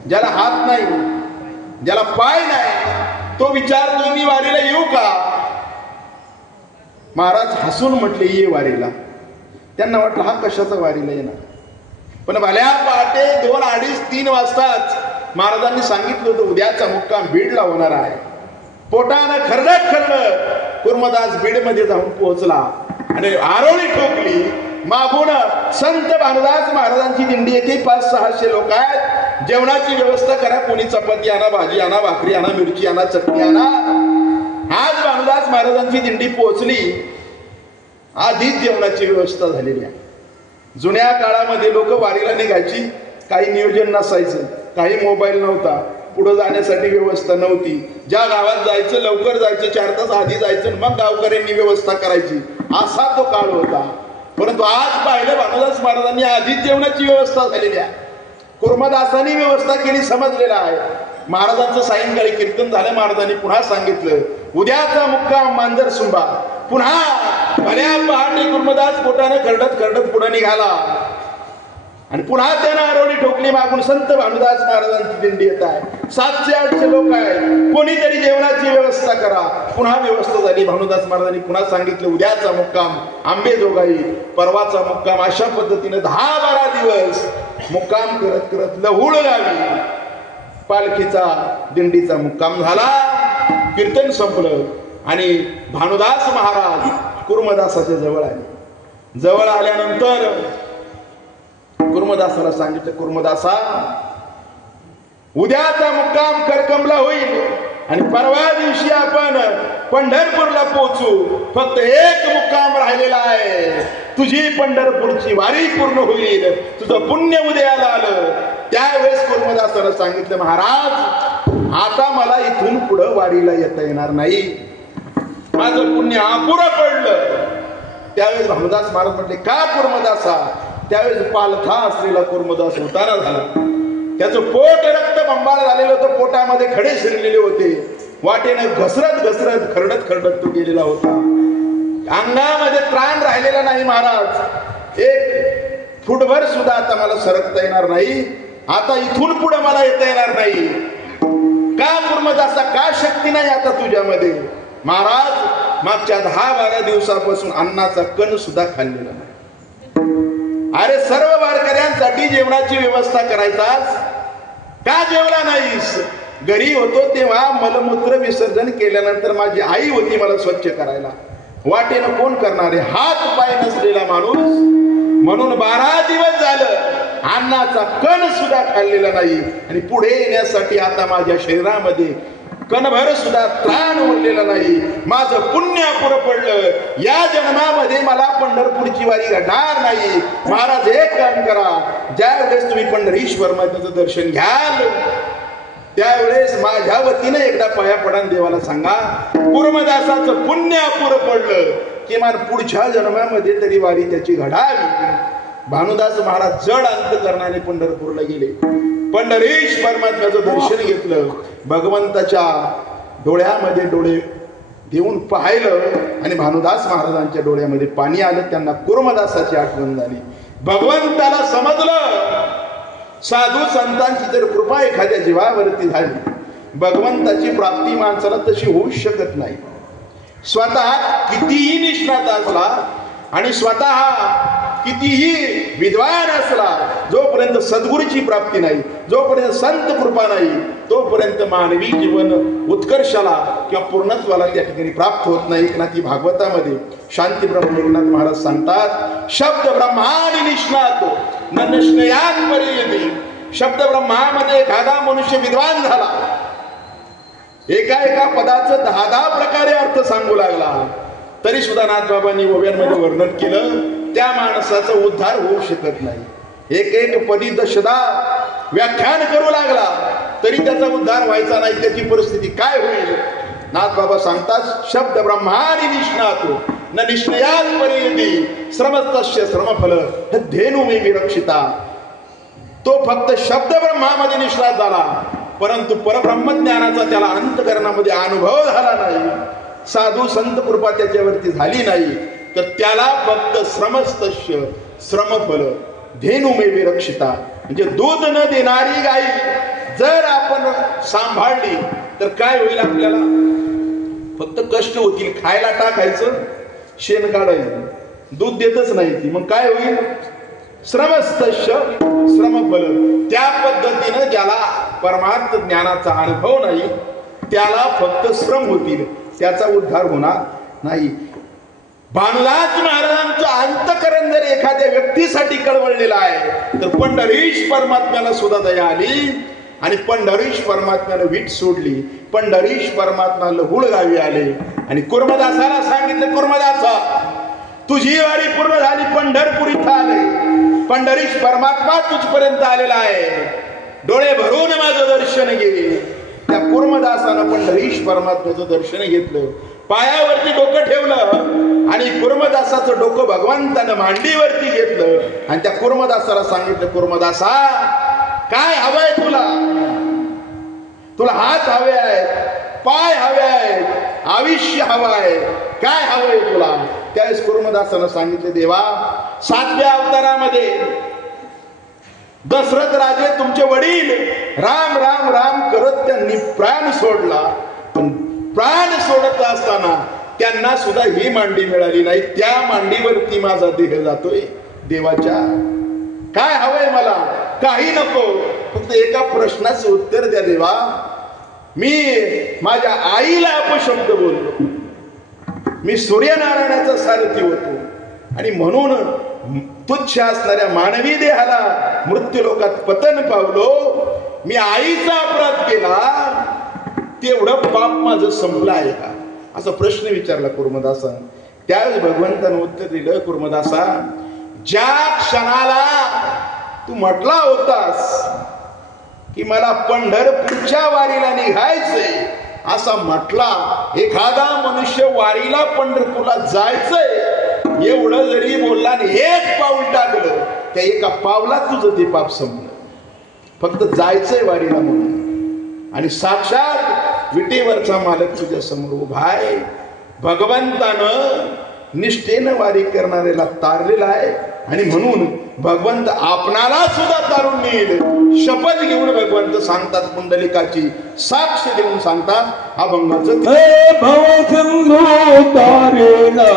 ज्याला हात नाही, ज्याला पाय नाही तो विचारतो मी वारीला येऊ का? महाराज हसून म्हटले ये वारीला. त्यांना वाटलं हा कशाचा वारीला येणार. पण भल्या पहाटे 2, 2:30, 3 वाजताच महाराजांनी सांगितलं होतं उद्याचा मुक्काम बीडला होणार आहे. पोटानं खरडत खरडत कुर्मदास बीडमध्ये जाऊन पोहोचला आणि आरोळी ठोकली. मागून संत भानुदास महाराजांची दिंडी येते. 500-600 लोक आहेत. जेवणाची व्यवस्था करा, कोणी चपाती आणा, भाजी आणा, भाकरी आणा, मिरची आणा, चटणी आणा. आज भानुदास महाराजांची दिंडी पोहोचली. आधीच जेवणाची व्यवस्था झालेली आहे. जुन्या काळामध्ये लोक वारीला निघायची, काही नियोजन नसायचं, काही मोबाईल नव्हता, पुढे जाण्यासाठी व्यवस्था नव्हती. ज्या गावात जायचं लवकर जायचं, 4 तास आधी जायचं, मग गावकऱ्यांनी व्यवस्था करायची, असा तो काळ होता. परंतु आज पाहिलं भानुदास महाराजांनी आधीच जेवणाची व्यवस्था झालेली आहे. कुर्मदासांनी व्यवस्था केली समजलेलं आहे. महाराजांचं सायंकाळी कीर्तन झालं. महाराजांनी पुन्हा सांगितलं उद्याचा मुक्काम मांजरसुंबा. पुन्हा भल्या पहाटे कुर्मदास पोटानं खरडत खरडत पुढे निघाला आणि पुन्हा त्यानं आरोळी ठोकली. मागून संत भानुदास महाराजांची दिंडी येत आहे. 700-800 लोक आहेत. कोणीतरी जेवणाची व्यवस्था करा. पुन्हा व्यवस्था झाली. भानुदास महाराजांनी पुन्हा सांगितलं उद्याचा मुक्काम आंबेजोगाई, परवाचा मुक्काम. अशा पद्धतीने 10-12 दिवस मुक्काम करत करत लहुळ गावी पालखीचा दिंडीचा मुक्काम झाला. कीर्तन संपलं आणि भानुदास महाराज कुर्मदासाच्या जवळ आले. जवळ आल्यानंतर कुर्मदासाला सांगितलं कुर्मदासा उद्याचा मुक्काम करकमला होईल आणि परवा दिवशी आपण पंढरपूरला पोहोचू. फक्त एक मुक्काम राहिलेला आहे. तुझी पंढरपूरची वारी पूर्ण होईल, तुझं पुण्य उदयाला आलं. त्यावेळेस कुर्मदासाला सांगितलं महाराज आता मला इथून पुढं वारीला येता येणार नाही, माझं पुण्य अपुरं पडलं. त्यावेळेस भानुदास महाराज म्हटले का कुर्मदासा? त्यावेळेस पालथा असलेला कुर्मदास उतारा झाला. त्याचं पोट रक्तबंबाळ झालेलं होतं. पोटामध्ये खडे शिरलेले होते. वाटेनं घसरत घसरत खरडत खरडत तो गेलेला होता. अंगामध्ये त्राण राहिलेला नाही. महाराज 1 फूटभर सुद्धा आता मला सरकता येणार नाही, आता इथून पुढे मला येता येणार नाही. का कुर्मदासा का शक्ती नाही आता तुझ्यामध्ये? महाराज मागच्या 10-12 दिवसापासून अन्नाचा कण सुद्धा खाल्लेला नाही. अरे सर्व वारकऱ्यांसाठी जेवणाची व्यवस्था करायचास, का जेवला नाहीस? घरी होतो तेव्हा मलमूत्र विसर्जन केल्यानंतर माझी आई होती मला स्वच्छ करायला. वाटेनं कोण करणारे? हात पाय नसलेला माणूस. म्हणून 12 दिवस झालं अन्नाचा कण सुद्धा खाल्लेला नाही. आणि पुढे येण्यासाठी आता माझ्या शरीरामध्ये कणभर सुद्धा त्राण उरलेला नाही. माझं पुण्य अपुरं पडलं. या जन्मामध्ये मला पंढरपूरची वारी घडणार नाही. महाराज एक काम करा, ज्या वेळेस तुम्ही पंढरीश्वर मातेचं दर्शन घ्याल त्यावेळेस माझ्या वतीने एकदा पाया पडान देवाला सांगा कुर्मदासाचं पुण्य अपुरं पडलं. किमान पुढच्या जन्मामध्ये तरी वारी त्याची घडावी. भानुदास महाराज जड अंतकरणाने पंढरपूरला गेले. पंढरीश परमात्म्याचं दर्शन घेतलं. भगवंताच्या डोळ्यामध्ये डोळे देऊन पाहिलं आणि भानुदास महाराजांच्या डोळ्यामध्ये पाणी आलं. त्यांना कुर्मदासाची आठवण झाली. भगवंताला समजलं साधू संतांची जर कृपा एखाद्या जीवावरती झाली, भगवंताची प्राप्ती माणसाला तशी होऊ शकत नाही. स्वतः कितीही निष्णात असला आणि स्वतः कितीही विद्वान असला, जोपर्यंत सद्गुरूची प्राप्ती नाही, जोपर्यंत संत कृपा नाही, तोपर्यंत मानवी जीवन उत्कर्षाला किंवा पूर्णत्वाला त्या ठिकाणी प्राप्त होत नाही. एकनाथी भागवतामध्ये शांती ब्रह्म एकनाथ महाराज सांगतात, शब्द ब्रह्मानी निष्णातो न निष्णयात पर्यंती. शब्द ब्रह्मामध्ये एखादा मनुष्य विद्वान झाला, एका एका पदाचं 10 प्रकारे अर्थ सांगू लागला, तरी सुद्धा नाथबाबांनी ओव्यांमध्ये वर्णन केलं, त्या माणसाचा उद्धार होऊ शकत नाही. एक एक पदी 10 व्याख्यान करू लागला तरी त्याचा उद्धार व्हायचा नाही. त्याची परिस्थिती काय होईल? नाथबाबा सांगतात, शब्द ब्रह्मानी निष्णातो न निष्णयात पर्यंती श्रमस्तस्य श्रमफल धेनु मे विरक्षिता. तो फक्त शब्द ब्रह्मामध्ये निष्णात झाला, परंतु परब्रह्मज्ञानाचा त्याला अंतकरणामध्ये अनुभव झाला नाही, साधू संत कृपा त्याच्यावरती झाली नाही, तर त्याला फक्त श्रमस्तस्य श्रमफल धेनु मे विरक्षिता. म्हणजे दूध न देणारी गाई जर आपण सांभाळली तर काय होईल? आपल्याला फक्त कष्ट होतील. खायला टाकायचं, शेण काढायचं, दूध देतच नाही ती, मग काय होईल? श्रमस्तस्य श्रमफल. त्या पद्धतीनं ज्याला परमार्थ ज्ञानाचा अनुभव नाही त्याला फक्त श्रम होतील, त्याचा उद्धार होणार नाही. भानुदास महाराजांचं अंतकरण जर एखाद्या व्यक्तीसाठी कळवळलेलं आहे तर पंढरीश परमात्म्याला सुद्धा दया आली आणि पंढरीश परमात्म्यानं वीट सोडली. पंढरीश परमात्मा लहुळ गावी आले आणि कुर्मदासाला सांगितलं, कुर्मदासा तुझी वारी पूर्ण झाली, पंढरपूर इथं आले, पंढरीश परमात्मा तुझपर्यंत आलेला आहे, डोळे भरून माझं दर्शन घे. त्या कुर्मदासानं पंढरीश परमात्म्याचं दर्शन घेतलं, पायावरती डोकं ठेवलं आणि कुर्मदासाचं डोकं भगवंतानं मांडीवरती घेतलं आणि त्या कुर्मदासाला सांगितलं, कुर्मदासा काय हवंय तुला? तुला हात हवे आहेत, पाय हवे आहेत, आयुष्य हवं आहे, काय हवंय तुला? त्यावेळेस कुर्मदासानं सांगितलं, देवा 7व्या अवतारामध्ये दशरथ राजे तुमचे वडील राम राम राम करत त्यांनी प्राण सोडला, पण प्राण सोडत असताना त्यांना सुद्धा ही मांडी मिळाली नाही. त्या मांडीवरती माझा देह जातोय. देवाच्या काय हवंय मला? काही नको, फक्त एका प्रश्नाचं उत्तर द्या देवा. मी माझ्या आईला अपशब्द बोललो, मी सूर्यनारायणाचा सारथी होतो आणि म्हणून तुच्छ असणाऱ्या मानवी देहाला मृत्यू लोकात पतन पावलो. मी आईचा अपराध केला, तेवढं पाप माझं संपलं आहे का? असा प्रश्न विचारला कुर्मदासानं. त्यावेळेस भगवंतानं उत्तर दिलं, कुर्मदासा ज्या क्षणाला तू म्हटला होतास की मला पंढरपूरच्या वारीला निघायचंय, असा म्हटला एखादा मनुष्य वारीला पंढरपूरला जायचंय एवढं जरी बोलला आणि एक पाऊल टाकलं, त्या एका पावलात तुझं ते पाप संपलं. फक्त जायचंय वारीला म्हणून. आणि साक्षात विटेवरचा मालक तुझ्या समोर उभा आहे. भगवंतानं निष्ठेनं वारी करणाऱ्याला तारलेला आहे आणि म्हणून भगवंत आपणाला सुद्धा तारून नेईल. शपथ घेऊन भगवंत सांगतात, पुंडलिकाची साक्ष देऊन सांगतात अभंगाचं, तारेला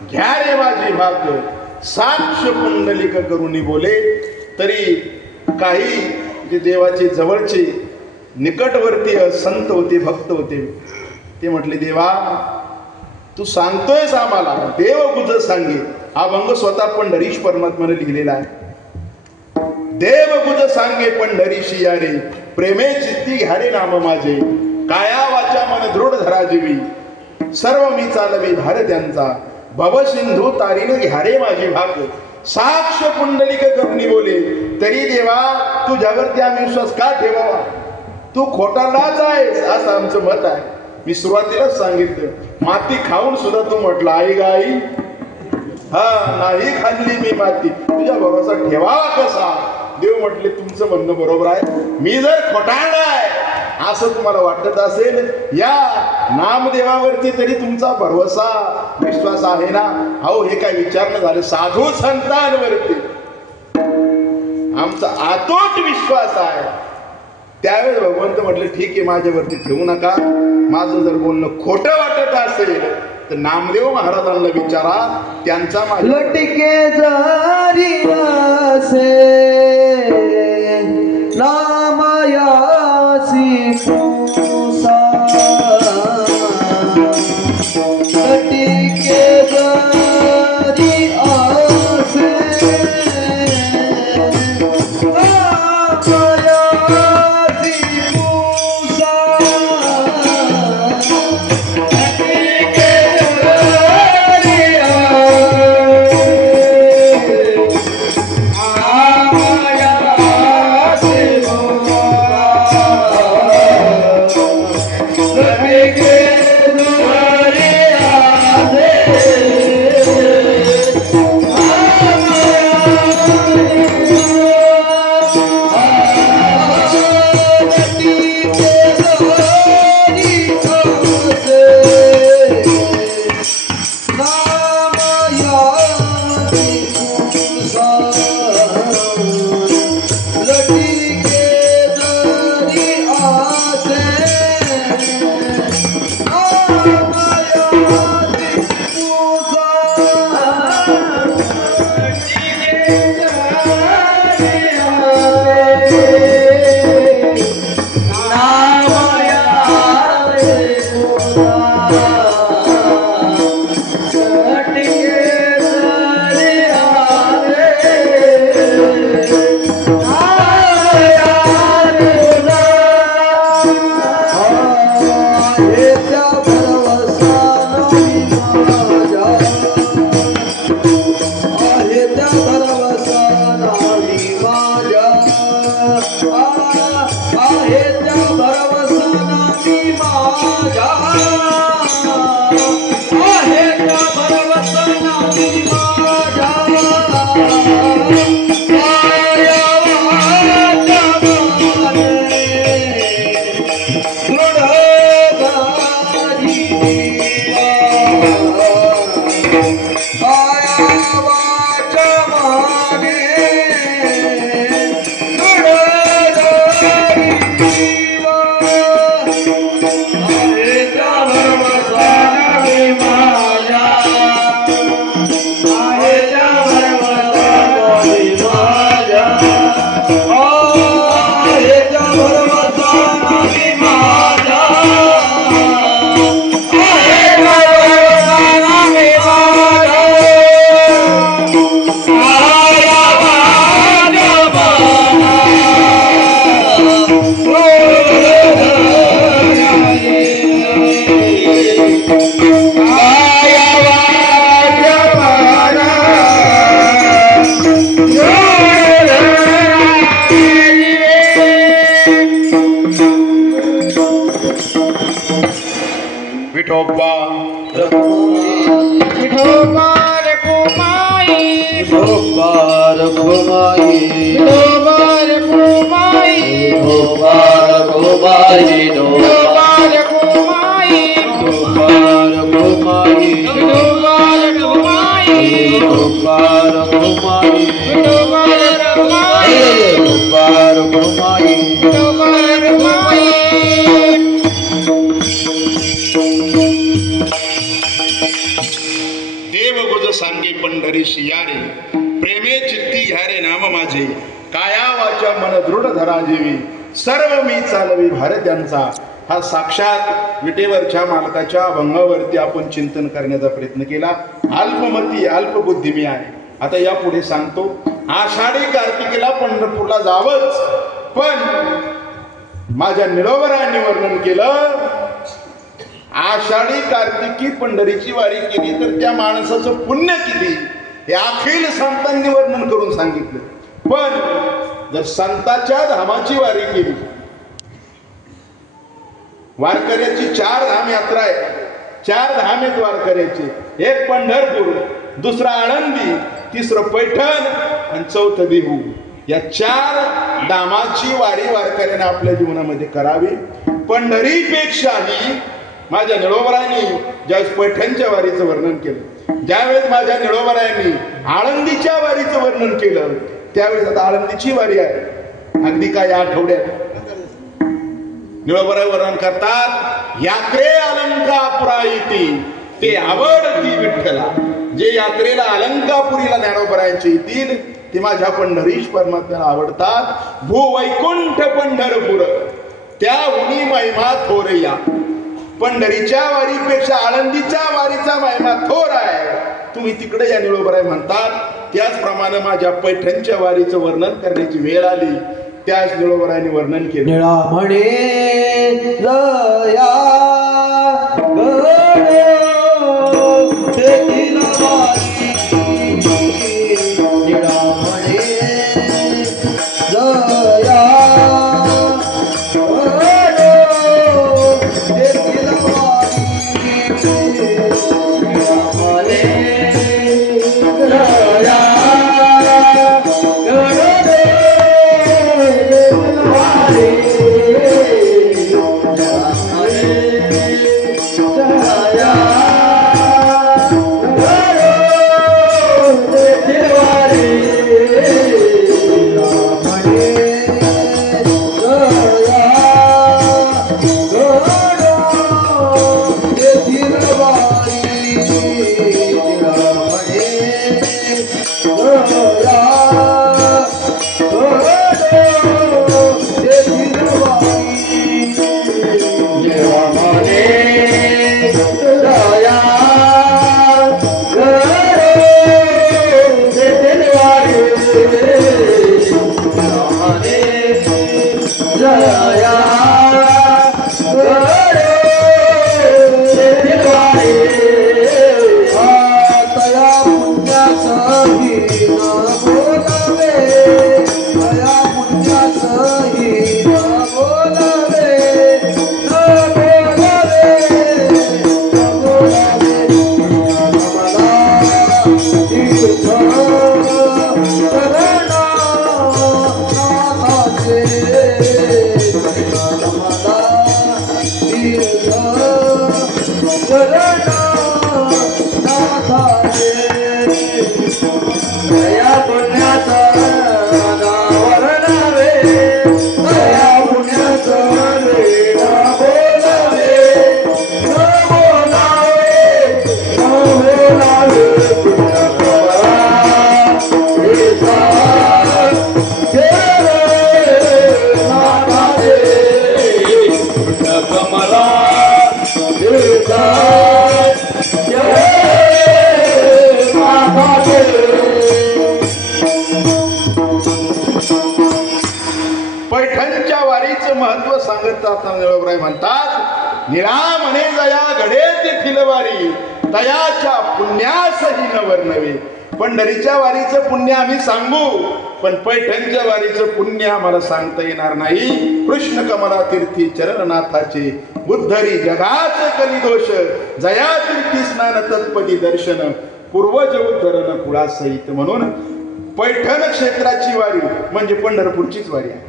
घ्या रे माझी भाक साक्ष पुंडलिक करुणी बोले. तरी काही जे देवाचे जवळचे निकटवर्तीय संत होते, भक्त होते, ते म्हटले देवा तू सांगतोयस आम्हाला, देवगुज सांगे. हा अभंग स्वतः पंढरीश परमात्माने लिहिलेला आहे. देवगुज सांगे पंढरीशी या रे, प्रेमे चित्ती घ्या रे नाम माझे. काया वाचा मन दृढ धरा जीवी, सर्व मी चालवे भार त्यांचा. भवसिंधू तारीने घ्या रे माझी भाक साक्ष पुंडलिक करुणी बोले. तरी देवा तुझ्यावरती आम्ही विश्वास का ठेवावा, तू खोटारडाच आहेस असं आमचं मत आहे. मी सुरुवातीलाच सांगितलं, माती खाऊन सुद्धा तू म्हटलं आई ग आई, हा नाही खाल्ली मी माती, तुझ्या भरोसा ठेवावा कसा. देव म्हटले तुमचं म्हणणं बरोबर आहे, मी जर खोटारडा आहे असं तुम्हाला वाटत असेल, या नामदेवावरती तरी तुमचा भरोसा विश्वास आहे ना. अहो हे काय विचारणं झालं, साधू संतांवरती आमचा आतोट विश्वास आहे. त्यावेळेस भगवंत म्हटले ठीक आहे माझ्यावरती ठेवू नका, माझं जर बोलणं खोटं वाटत असेल तर नामदेव महाराजांना विचारा, त्यांचा लटके जारी असे नामयासी पुसा, लटके जारी असे नामयासी पुसा, देवगुज सांगे पंढरीशी यारे, प्रेमे चित्ती घ्यारे नाम माझे, काया वाचा मन दृढ धरा जेवी, सर्व मी चालवी भारत्यांचा. हा साक्षात विटेवरच्या मालकाच्या अभंगावरती आपण चिंतन करण्याचा प्रयत्न केला. अल्पमती अल्पबुद्धी मी आहे. आता यापुढे सांगतो, आषाढी कार्तिकेला पंढरपूरला जावंच, पण माझ्या निळोबरायांनी वर्णन केलं, आषाढी कार्तिकी पंढरीची वारी केली तर त्या माणसाचं पुण्य किती हे अखिल संतांनी वर्णन करून सांगितलं. पण जर संताच्या धामाची वारी केली, वारकऱ्याची 4 धाम यात्रा आहे, 4 धाम आहेत वारकऱ्याचे. एक पंढरपूर, दुसरा आळंदी, तिसरं पैठण आणि चौथं देहू. या 4 धामाची वारी वारकऱ्याने आपल्या जीवनामध्ये करावी. पंढरीपेक्षाही माझ्या निळोबरायांनी ज्यावेळेस पैठणच्या वारीचं वर्णन केलं, ज्यावेळेस माझ्या निळोबरायांनी आळंदीच्या वारीचं वर्णन केलं, त्यावेळेस आता आळंदीची वारी आहे. अगदी काय आठवड्यात निळोबराय वर्णन करतात, यात्रे अलंकापुरा येती ते आवडती विठ्ठला. जे यात्रेला अलंकापुरीला ज्ञानोबरायांचे येतील ते माझ्या पंढरीश परमात्म्याला आवडतात. भूवैकुंठ पंढरपूर त्या उनी महिमा थोरया. पंढरीच्या वारीपेक्षा आळंदीच्या वारीचा महिमा थोर आहे. तुम्ही तिकडे या निळोबराय म्हणतात. त्याचप्रमाणे माझ्या पैठणच्या वारीचं वर्णन करण्याची वेळ आली, त्याच निळोबरायांनी वर्णन केलं. निळा म्हणे जया निळा म्हणे जया पैठणच्या वारीचं महत्व सांगत असताना निळोबराय म्हणतात, निळा म्हणे जया घडे तेथील वारी तयाच्या पुण्यासही न वर्णवे. पंढरीच्या वारीचं पुण्य आम्ही सांगू, पण पैठणच्या वारीचं पुण्य आम्हाला सांगता येणार नाही. कृष्ण कमला तीर्थी चरणनाथाचे बुद्धरी जगाचे कलिदोष जया तीर्थी स्नान तत्पदी दर्शन पूर्वज उद्धरण कुळासहित. म्हणून पैठण क्षेत्राची वारी म्हणजे पंढरपूरचीच वारी आहे.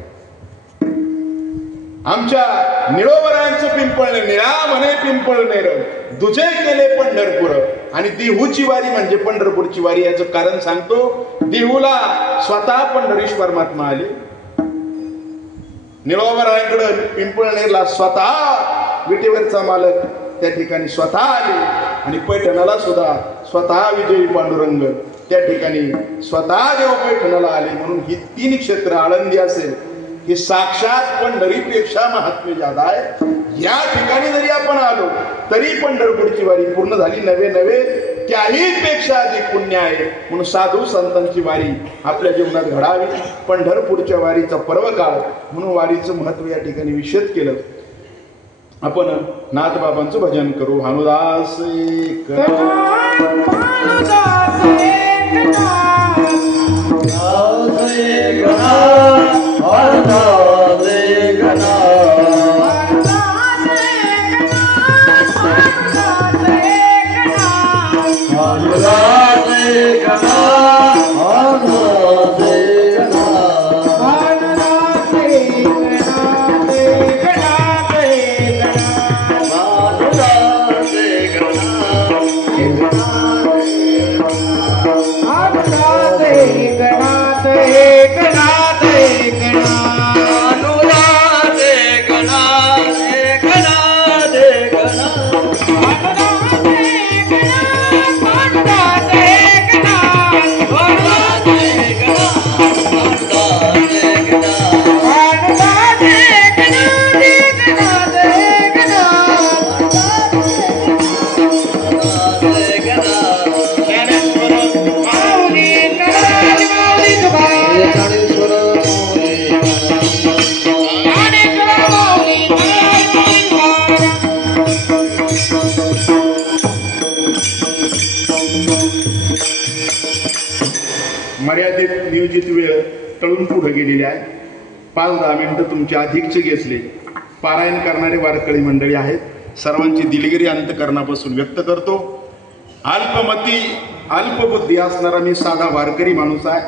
आमच्या निळोबरायांचं पिंपळनेर, निळा म्हणे पिंपळनेर दुजे केले पंढरपूर. आणि देहूची वारी म्हणजे पंढरपूरची वारी. याचं कारण सांगतो. देहूला स्वतः पंढरीश परमात्मा आले. निळोबरायांकडे पिंपळनेरला स्वतः विटेवरचा मालक त्या ठिकाणी स्वतः आले आणि पैठणाला सुद्धा स्वतः विजयी पांडुरंग त्या ठिकाणी स्वतः देव पैठणाला आले. म्हणून ही 3 क्षेत्र आळंदी असेल हे साक्षात पंढरीपेक्षा महात्म्य जादा आहे. या ठिकाणी जरी आपण आलो तरी पंढरपूरची वारी पूर्ण झाली नवे त्याही पेक्षा अधिक पुण्य आहे. म्हणून साधू संतांची वारी आपल्या जीवनात घडावी. पंढरपूरच्या वारीचा पर्वकाळ म्हणून वारीचं महत्व या ठिकाणी विशद केलं. आपण नाथबाबांचं भजन करू. भानुदास मर्यादित नियोजित वेळ टळून पुढे गेलेली आहे. 5-10 मिनिटं तुमचे अधिकचे घेतले. पारायण करणारे वारकरी मंडळी आहेत. सर्वांची दिलगिरी अंतकरणापासून व्यक्त करतो. अल्पमती अल्पबुद्धी असणारा मी साधा वारकरी माणूस आहे.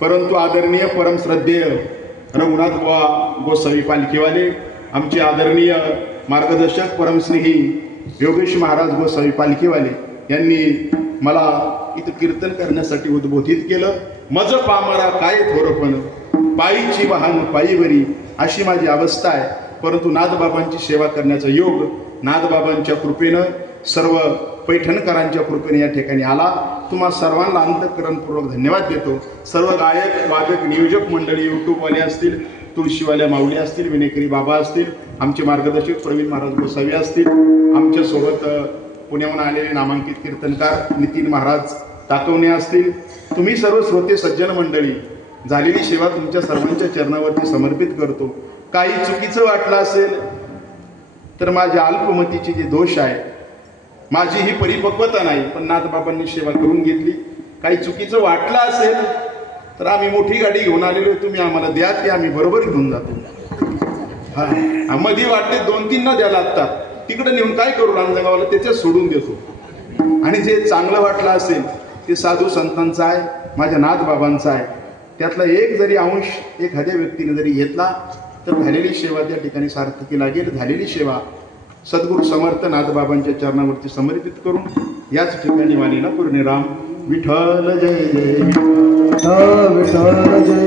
परंतु आदरणीय परमश्रद्धेय रघुनाथ बुवा गोसावी पालखीवाले, आमचे आदरणीय मार्गदर्शक परमस्नेही योगेश महाराज गोसावी पालखीवाले यांनी मला इथं कीर्तन करण्यासाठी उद्बोधित केलं. मज पामरा काय थोरपण, पायीची वाहन पायीवरी अशी माझी अवस्था आहे. परंतु नाथबाबांची सेवा करण्याचा योग नाथबाबांच्या कृपेनं, सर्व पैठणकरांच्या कृपेने या ठिकाणी आला. तुम्हा सर्वांना अंतःकरणपूर्वक धन्यवाद देतो. सर्व गायक वादक नियोजक मंडळी, यूट्यूबवाले असतील, तुळशीवाल्या माऊली असतील, विनेकरी बाबा असतील, आमचे मार्गदर्शक प्रवीण महाराज गोसावी असतील, आमच्यासोबत पुण्याहून आलेले नामांकित कीर्तनकार नितीन महाराज ताकवणे असतील, तुम्ही सर्व श्रोते सज्जन मंडळी, झालेली सेवा तुमच्या सर्वांच्या चरणावरती समर्पित करतो. काही चुकीचं वाटलं असेल तर माझ्या अल्पमतीचे जे दोष आहे, माझी ही परिपक्वता नाही, पण नाथबाबांनी सेवा करून घेतली. काही चुकीचं वाटलं असेल तर आम्ही मोठी गाडी घेऊन आलेलो, तुम्ही आम्हाला द्या, ते आम्ही बरोबर घेऊन जातो. हा मध्ये वाटते 2-3 न द्यायला लागतात, तिकडे नेऊन काय करू रांजणगावाला, त्याच्यात सोडून देतो. आणि जे चांगलं वाटलं असेल ते साधू संतांचं आहे, माझ्या नाथबाबांचं आहे. त्यातला एक जरी अंश एखाद्या व्यक्तीने जरी घेतला तर झालेली सेवा त्या ठिकाणी सार्थकी लागेल. झालेली सेवा सद्गुरू समर्थ नाथबाबांच्या चरणावरती समर्पित करून याच ठिकाणी वाणीला पूर्णिराम. विठ्ठल जय जय विठ्ठल, विठ्ठल जय